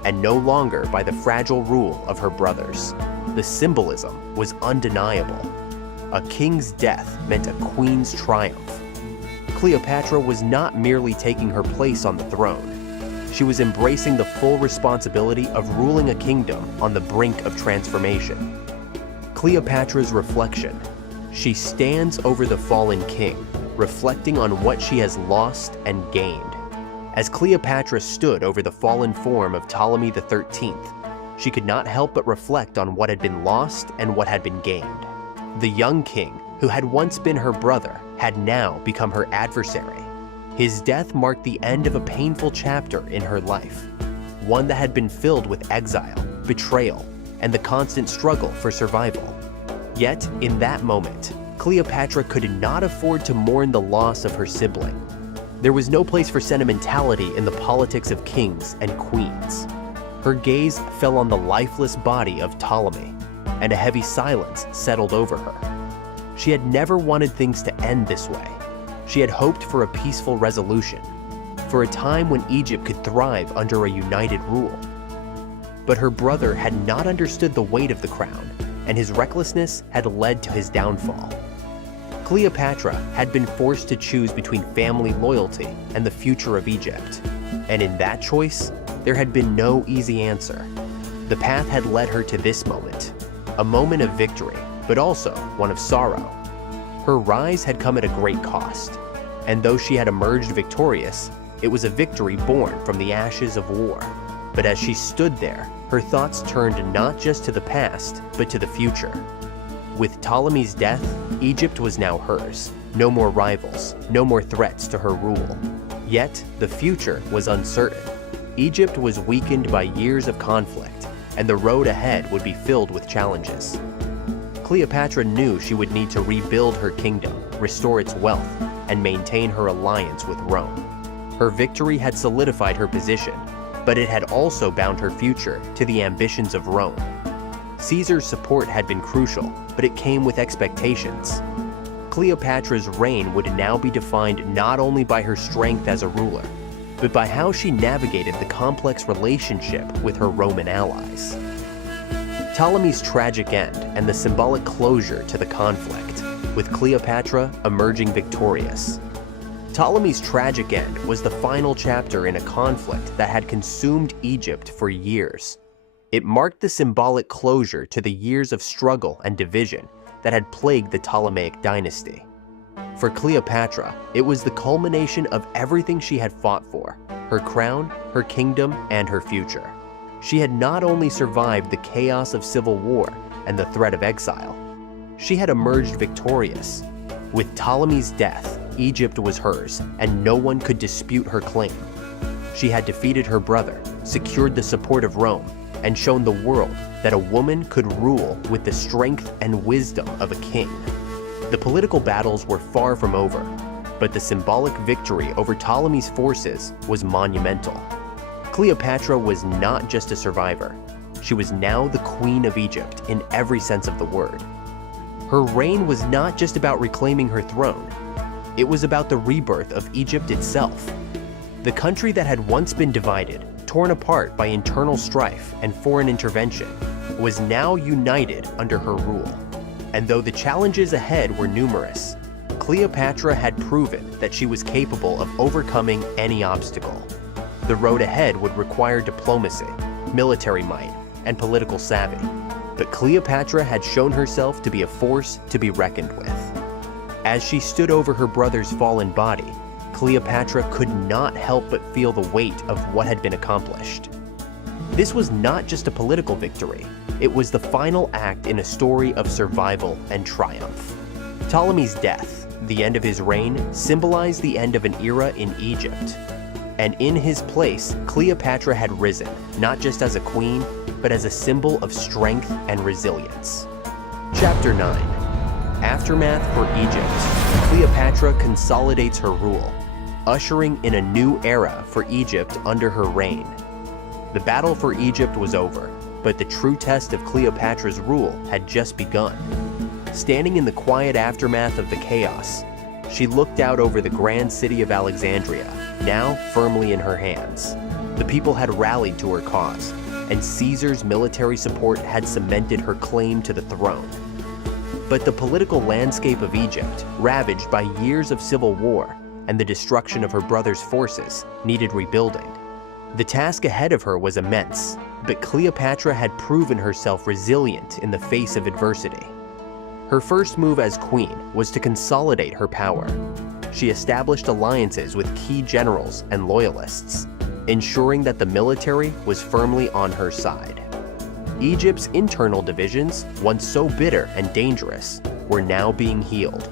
and no longer by the fragile rule of her brothers. The symbolism was undeniable. A king's death meant a queen's triumph. Cleopatra was not merely taking her place on the throne. She was embracing the full responsibility of ruling a kingdom on the brink of transformation. Cleopatra's reflection. She stands over the fallen king, reflecting on what she has lost and gained. As Cleopatra stood over the fallen form of Ptolemy XIII, she could not help but reflect on what had been lost and what had been gained. The young king, who had once been her brother, had now become her adversary. His death marked the end of a painful chapter in her life, one that had been filled with exile, betrayal, and the constant struggle for survival. Yet, in that moment, Cleopatra could not afford to mourn the loss of her sibling. There was no place for sentimentality in the politics of kings and queens. Her gaze fell on the lifeless body of Ptolemy, and a heavy silence settled over her. She had never wanted things to end this way. She had hoped for a peaceful resolution, for a time when Egypt could thrive under a united rule. But her brother had not understood the weight of the crown, and his recklessness had led to his downfall. Cleopatra had been forced to choose between family loyalty and the future of Egypt, and in that choice, there had been no easy answer. The path had led her to this moment, a moment of victory, but also one of sorrow. Her rise had come at a great cost, and though she had emerged victorious, it was a victory born from the ashes of war. But as she stood there, her thoughts turned not just to the past, but to the future. With Ptolemy's death, Egypt was now hers. No more rivals, no more threats to her rule. Yet, the future was uncertain. Egypt was weakened by years of conflict, and the road ahead would be filled with challenges. Cleopatra knew she would need to rebuild her kingdom, restore its wealth, and maintain her alliance with Rome. Her victory had solidified her position, but it had also bound her future to the ambitions of Rome. Caesar's support had been crucial, but it came with expectations. Cleopatra's reign would now be defined not only by her strength as a ruler, but by how she navigated the complex relationship with her Roman allies. Ptolemy's tragic end and the symbolic closure to the conflict, with Cleopatra emerging victorious. Ptolemy's tragic end was the final chapter in a conflict that had consumed Egypt for years. It marked the symbolic closure to the years of struggle and division that had plagued the Ptolemaic dynasty. For Cleopatra, it was the culmination of everything she had fought for: her crown, her kingdom, and her future. She had not only survived the chaos of civil war and the threat of exile, she had emerged victorious. With Ptolemy's death, Egypt was hers, and no one could dispute her claim. She had defeated her brother, secured the support of Rome, and shown the world that a woman could rule with the strength and wisdom of a king. The political battles were far from over, but the symbolic victory over Ptolemy's forces was monumental. Cleopatra was not just a survivor. She was now the Queen of Egypt in every sense of the word. Her reign was not just about reclaiming her throne. It was about the rebirth of Egypt itself. The country that had once been divided, torn apart by internal strife and foreign intervention, was now united under her rule. And though the challenges ahead were numerous, Cleopatra had proven that she was capable of overcoming any obstacle. The road ahead would require diplomacy, military might, and political savvy. But Cleopatra had shown herself to be a force to be reckoned with. As she stood over her brother's fallen body, Cleopatra could not help but feel the weight of what had been accomplished. This was not just a political victory, it was the final act in a story of survival and triumph. Ptolemy's death, the end of his reign, symbolized the end of an era in Egypt. And in his place, Cleopatra had risen, not just as a queen, but as a symbol of strength and resilience. Chapter 9. Aftermath for Egypt. Cleopatra consolidates her rule, ushering in a new era for Egypt under her reign. The battle for Egypt was over, but the true test of Cleopatra's rule had just begun. Standing in the quiet aftermath of the chaos, she looked out over the grand city of Alexandria, now firmly in her hands. The people had rallied to her cause, and Caesar's military support had cemented her claim to the throne. But the political landscape of Egypt, ravaged by years of civil war and the destruction of her brother's forces, needed rebuilding. The task ahead of her was immense, but Cleopatra had proven herself resilient in the face of adversity. Her first move as queen was to consolidate her power. she established alliances with key generals and loyalists, ensuring that the military was firmly on her side. Egypt's internal divisions, once so bitter and dangerous, were now being healed.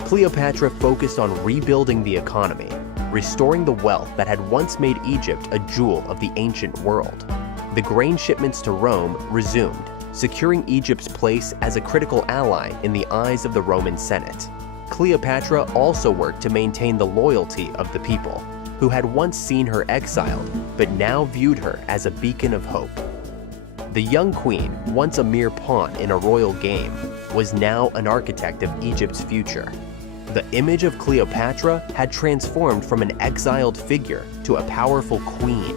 Cleopatra focused on rebuilding the economy, restoring the wealth that had once made Egypt a jewel of the ancient world. The grain shipments to Rome resumed, securing Egypt's place as a critical ally in the eyes of the Roman Senate. Cleopatra also worked to maintain the loyalty of the people, who had once seen her exiled but now viewed her as a beacon of hope. The young queen, once a mere pawn in a royal game, was now an architect of Egypt's future. The image of Cleopatra had transformed from an exiled figure to a powerful queen.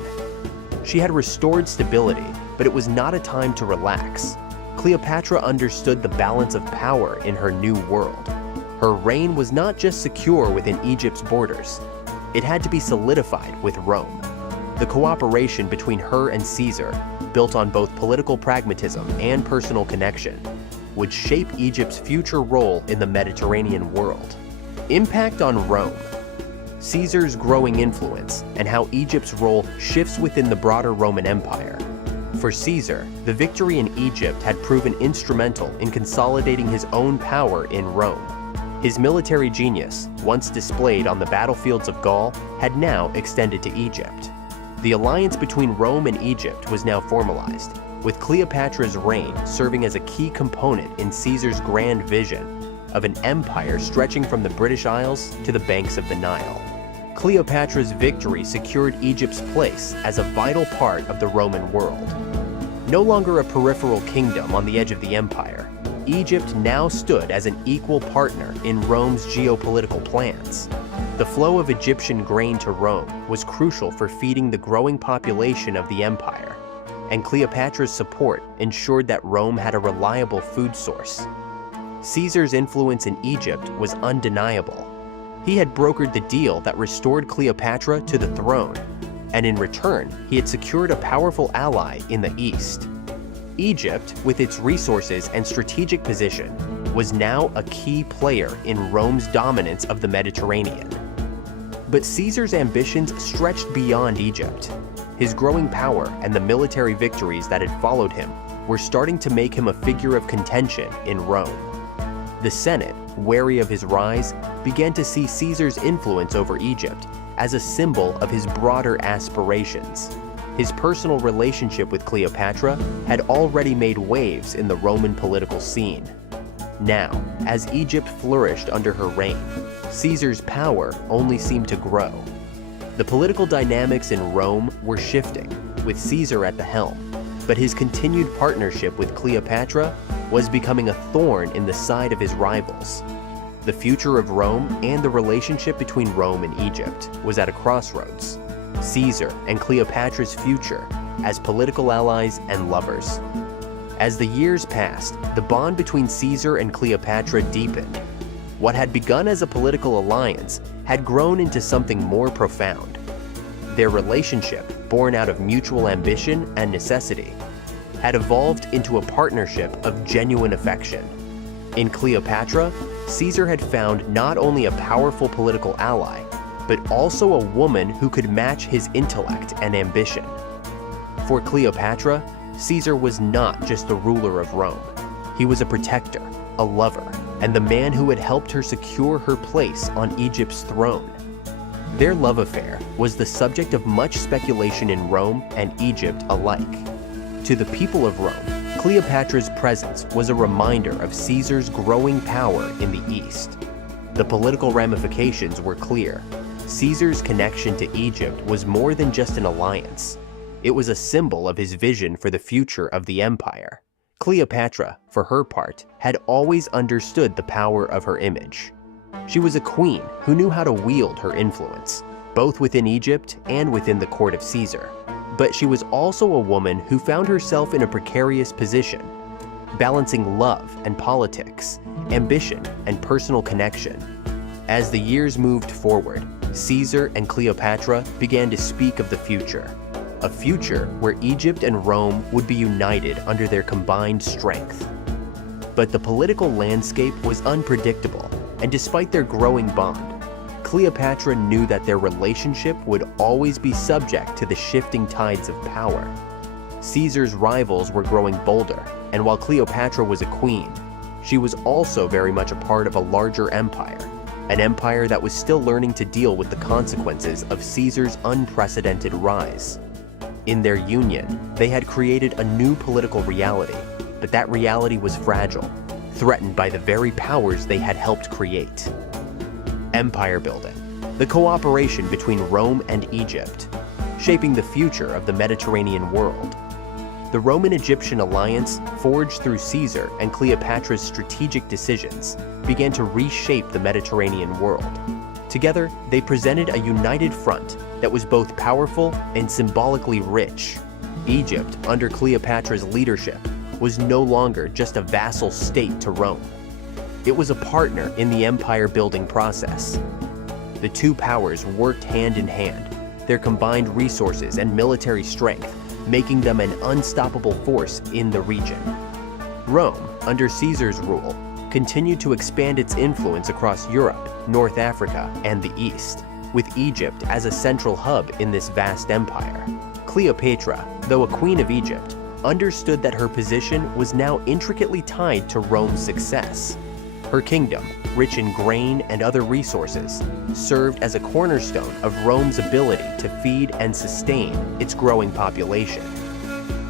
She had restored stability, but it was not a time to relax. Cleopatra understood the balance of power in her new world. Her reign was not just secure within Egypt's borders. It had to be solidified with Rome. The cooperation between her and Caesar, built on both political pragmatism and personal connection, would shape Egypt's future role in the Mediterranean world. Impact on Rome. Caesar's growing influence and how Egypt's role shifts within the broader Roman Empire. For Caesar, the victory in Egypt had proven instrumental in consolidating his own power in Rome. His military genius, once displayed on the battlefields of Gaul, had now extended to Egypt. The alliance between Rome and Egypt was now formalized, with Cleopatra's reign serving as a key component in Caesar's grand vision of an empire stretching from the British Isles to the banks of the Nile. Cleopatra's victory secured Egypt's place as a vital part of the Roman world. No longer a peripheral kingdom on the edge of the empire, Egypt now stood as an equal partner in Rome's geopolitical plans. The flow of Egyptian grain to Rome was crucial for feeding the growing population of the empire, and Cleopatra's support ensured that Rome had a reliable food source. Caesar's influence in Egypt was undeniable. He had brokered the deal that restored Cleopatra to the throne, and in return, he had secured a powerful ally in the east. Egypt, with its resources and strategic position, was now a key player in Rome's dominance of the Mediterranean. But Caesar's ambitions stretched beyond Egypt. His growing power and the military victories that had followed him were starting to make him a figure of contention in Rome. The Senate, wary of his rise, began to see Caesar's influence over Egypt as a symbol of his broader aspirations. His personal relationship with Cleopatra had already made waves in the Roman political scene. Now, as Egypt flourished under her reign, Caesar's power only seemed to grow. The political dynamics in Rome were shifting, with Caesar at the helm, but his continued partnership with Cleopatra was becoming a thorn in the side of his rivals. The future of Rome and the relationship between Rome and Egypt was at a crossroads. Caesar and Cleopatra's future as political allies and lovers. As the years passed, the bond between Caesar and Cleopatra deepened. What had begun as a political alliance had grown into something more profound. Their relationship, born out of mutual ambition and necessity, had evolved into a partnership of genuine affection. In Cleopatra, Caesar had found not only a powerful political ally, but also a woman who could match his intellect and ambition. For Cleopatra, Caesar was not just the ruler of Rome. He was a protector, a lover, and the man who had helped her secure her place on Egypt's throne. Their love affair was the subject of much speculation in Rome and Egypt alike. To the people of Rome, Cleopatra's presence was a reminder of Caesar's growing power in the East. The political ramifications were clear. Caesar's connection to Egypt was more than just an alliance. It was a symbol of his vision for the future of the empire. Cleopatra, for her part, had always understood the power of her image. She was a queen who knew how to wield her influence, both within Egypt and within the court of Caesar. But she was also a woman who found herself in a precarious position, balancing love and politics, ambition and personal connection. As the years moved forward, Caesar and Cleopatra began to speak of the future, a future where Egypt and Rome would be united under their combined strength. But the political landscape was unpredictable, and despite their growing bond, Cleopatra knew that their relationship would always be subject to the shifting tides of power. Caesar's rivals were growing bolder, and while Cleopatra was a queen, she was also very much a part of a larger empire, an empire that was still learning to deal with the consequences of Caesar's unprecedented rise. In their union, they had created a new political reality, but that reality was fragile, threatened by the very powers they had helped create. Empire building, the cooperation between Rome and Egypt, shaping the future of the Mediterranean world. The Roman-Egyptian alliance, forged through Caesar and Cleopatra's strategic decisions, began to reshape the Mediterranean world. Together, they presented a united front that was both powerful and symbolically rich. Egypt, under Cleopatra's leadership, was no longer just a vassal state to Rome. It was a partner in the empire-building process. The two powers worked hand in hand, their combined resources and military strength making them an unstoppable force in the region. Rome, under Caesar's rule, continued to expand its influence across Europe, North Africa, and the East, with Egypt as a central hub in this vast empire. Cleopatra, though a queen of Egypt, understood that her position was now intricately tied to Rome's success. Her kingdom, rich in grain and other resources, served as a cornerstone of Rome's ability to feed and sustain its growing population.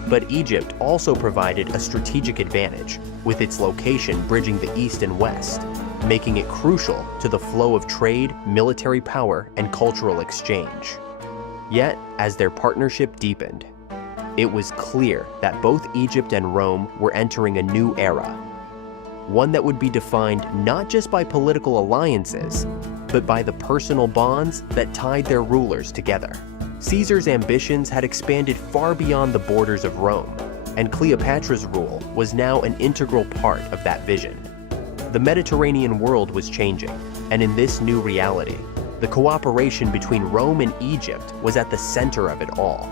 But Egypt also provided a strategic advantage, with its location bridging the East and West, making it crucial to the flow of trade, military power, and cultural exchange. Yet, as their partnership deepened, it was clear that both Egypt and Rome were entering a new era, one that would be defined not just by political alliances, but by the personal bonds that tied their rulers together. Caesar's ambitions had expanded far beyond the borders of Rome, and Cleopatra's rule was now an integral part of that vision. The Mediterranean world was changing, and in this new reality, the cooperation between Rome and Egypt was at the center of it all.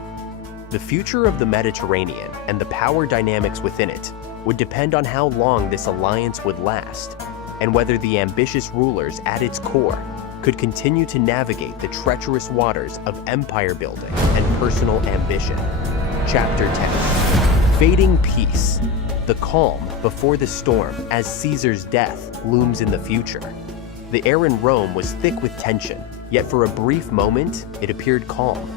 The future of the Mediterranean and the power dynamics within it would depend on how long this alliance would last, and whether the ambitious rulers at its core could continue to navigate the treacherous waters of empire building and personal ambition. Chapter 10. Fading peace. The calm before the storm as Caesar's death looms in the future. The air in Rome was thick with tension, yet for a brief moment it appeared calm.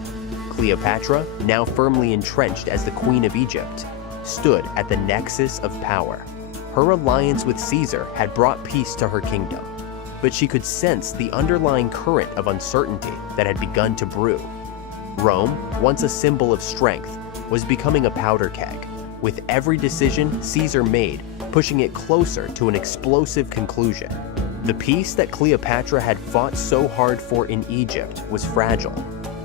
Cleopatra, now firmly entrenched as the Queen of Egypt, stood at the nexus of power. Her alliance with Caesar had brought peace to her kingdom, but she could sense the underlying current of uncertainty that had begun to brew. Rome, once a symbol of strength, was becoming a powder keg, with every decision Caesar made pushing it closer to an explosive conclusion. The peace that Cleopatra had fought so hard for in Egypt was fragile,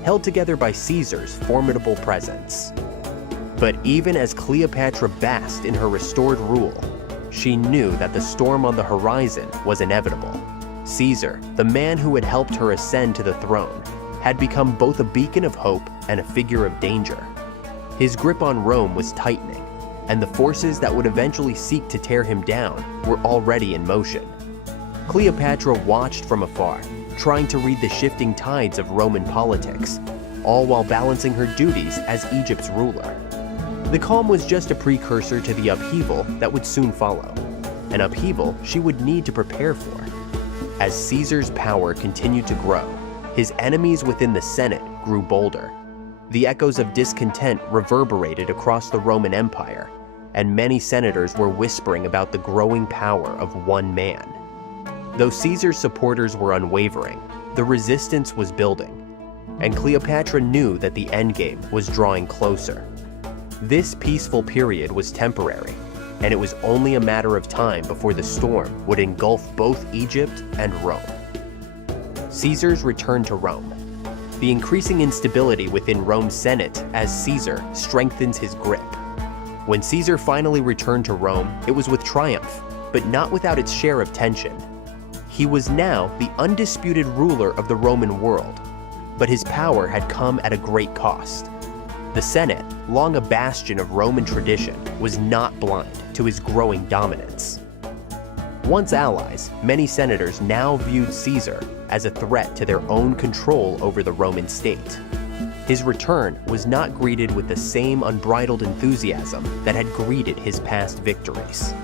held together by Caesar's formidable presence. But even as Cleopatra basked in her restored rule, she knew that the storm on the horizon was inevitable. Caesar, the man who had helped her ascend to the throne, had become both a beacon of hope and a figure of danger. His grip on Rome was tightening, and the forces that would eventually seek to tear him down were already in motion. Cleopatra watched from afar, trying to read the shifting tides of Roman politics, all while balancing her duties as Egypt's ruler. The calm was just a precursor to the upheaval that would soon follow, an upheaval she would need to prepare for. As Caesar's power continued to grow, his enemies within the Senate grew bolder. The echoes of discontent reverberated across the Roman Empire, and many senators were whispering about the growing power of one man. Though Caesar's supporters were unwavering, the resistance was building, and Cleopatra knew that the endgame was drawing closer. This peaceful period was temporary, and it was only a matter of time before the storm would engulf both Egypt and Rome. Caesar's return to Rome. The increasing instability within Rome's Senate as Caesar strengthens his grip. When Caesar finally returned to Rome, it was with triumph, but not without its share of tension. He was now the undisputed ruler of the Roman world, but his power had come at a great cost. The Senate, long a bastion of Roman tradition, was not blind to his growing dominance. Once allies, many senators now viewed Caesar as a threat to their own control over the Roman state. His return was not greeted with the same unbridled enthusiasm that had greeted his past victories.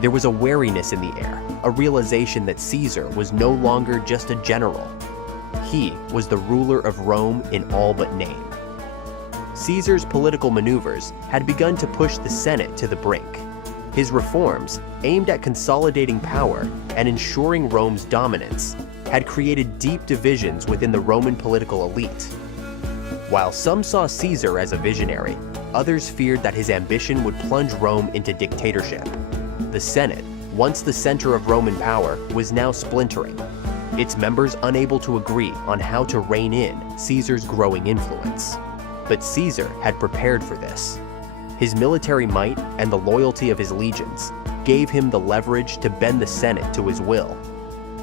There was a wariness in the air, a realization that Caesar was no longer just a general. He was the ruler of Rome in all but name. Caesar's political maneuvers had begun to push the Senate to the brink. His reforms, aimed at consolidating power and ensuring Rome's dominance, had created deep divisions within the Roman political elite. While some saw Caesar as a visionary, others feared that his ambition would plunge Rome into dictatorship. The Senate, once the center of Roman power, was now splintering, its members unable to agree on how to rein in Caesar's growing influence. But Caesar had prepared for this. His military might and the loyalty of his legions gave him the leverage to bend the Senate to his will.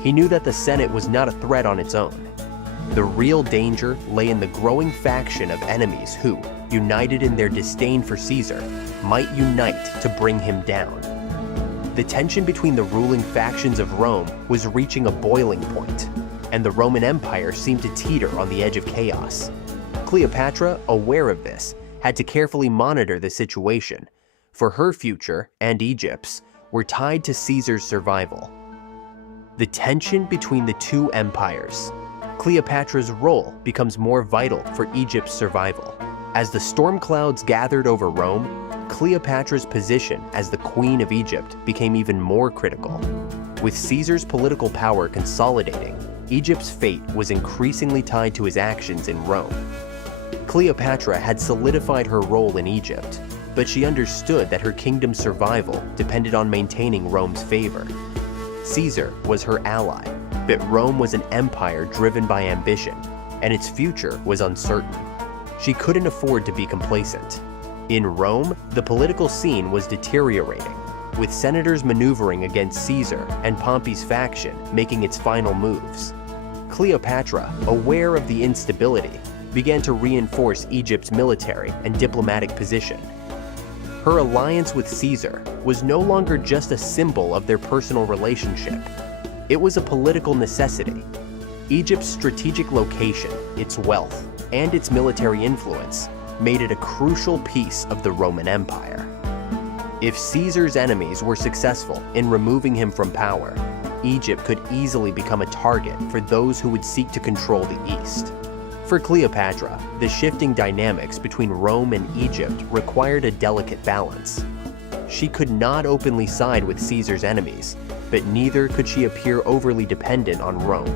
He knew that the Senate was not a threat on its own. The real danger lay in the growing faction of enemies who, united in their disdain for Caesar, might unite to bring him down. The tension between the ruling factions of Rome was reaching a boiling point, and the Roman Empire seemed to teeter on the edge of chaos. Cleopatra, aware of this, had to carefully monitor the situation, for her future and Egypt's were tied to Caesar's survival. The tension between the two empires. Cleopatra's role becomes more vital for Egypt's survival. As the storm clouds gathered over Rome, Cleopatra's position as the Queen of Egypt became even more critical. With Caesar's political power consolidating, Egypt's fate was increasingly tied to his actions in Rome. Cleopatra had solidified her role in Egypt, but she understood that her kingdom's survival depended on maintaining Rome's favor. Caesar was her ally, but Rome was an empire driven by ambition, and its future was uncertain. She couldn't afford to be complacent. In Rome, the political scene was deteriorating, with senators maneuvering against Caesar and Pompey's faction making its final moves. Cleopatra, aware of the instability, began to reinforce Egypt's military and diplomatic position. Her alliance with Caesar was no longer just a symbol of their personal relationship. It was a political necessity. Egypt's strategic location, its wealth, and its military influence made it a crucial piece of the Roman Empire. If Caesar's enemies were successful in removing him from power, Egypt could easily become a target for those who would seek to control the East. For Cleopatra, the shifting dynamics between Rome and Egypt required a delicate balance. She could not openly side with Caesar's enemies, but neither could she appear overly dependent on Rome.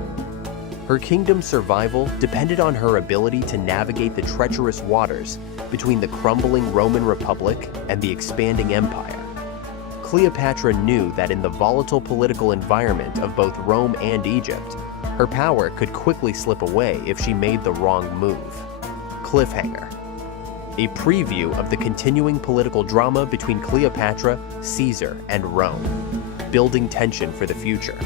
Her kingdom's survival depended on her ability to navigate the treacherous waters between the crumbling Roman Republic and the expanding empire. Cleopatra knew that in the volatile political environment of both Rome and Egypt, her power could quickly slip away if she made the wrong move. Cliffhanger. A preview of the continuing political drama between Cleopatra, Caesar, and Rome, building tension for the future.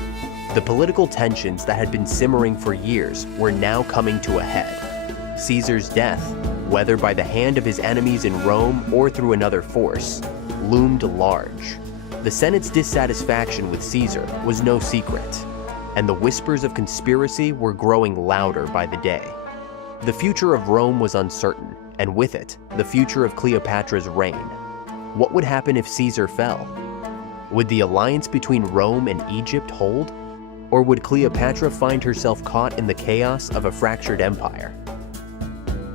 The political tensions that had been simmering for years were now coming to a head. Caesar's death, whether by the hand of his enemies in Rome or through another force, loomed large. The Senate's dissatisfaction with Caesar was no secret, and the whispers of conspiracy were growing louder by the day. The future of Rome was uncertain, and with it, the future of Cleopatra's reign. What would happen if Caesar fell? Would the alliance between Rome and Egypt hold? Or would Cleopatra find herself caught in the chaos of a fractured empire?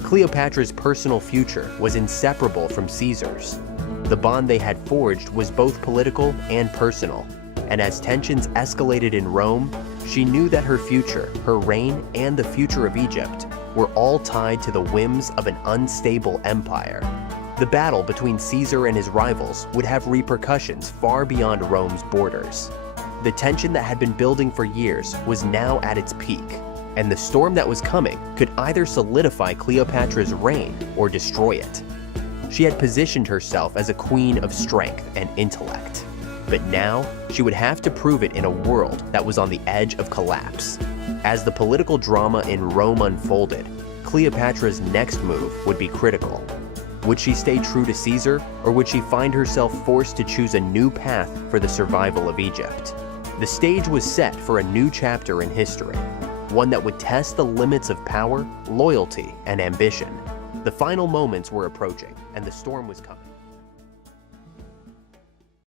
Cleopatra's personal future was inseparable from Caesar's. The bond they had forged was both political and personal, and as tensions escalated in Rome, she knew that her future, her reign, and the future of Egypt were all tied to the whims of an unstable empire. The battle between Caesar and his rivals would have repercussions far beyond Rome's borders. The tension that had been building for years was now at its peak, and the storm that was coming could either solidify Cleopatra's reign or destroy it. She had positioned herself as a queen of strength and intellect, but now she would have to prove it in a world that was on the edge of collapse. As the political drama in Rome unfolded, Cleopatra's next move would be critical. Would she stay true to Caesar, or would she find herself forced to choose a new path for the survival of Egypt? The stage was set for a new chapter in history, one that would test the limits of power, loyalty, and ambition. The final moments were approaching, and the storm was coming.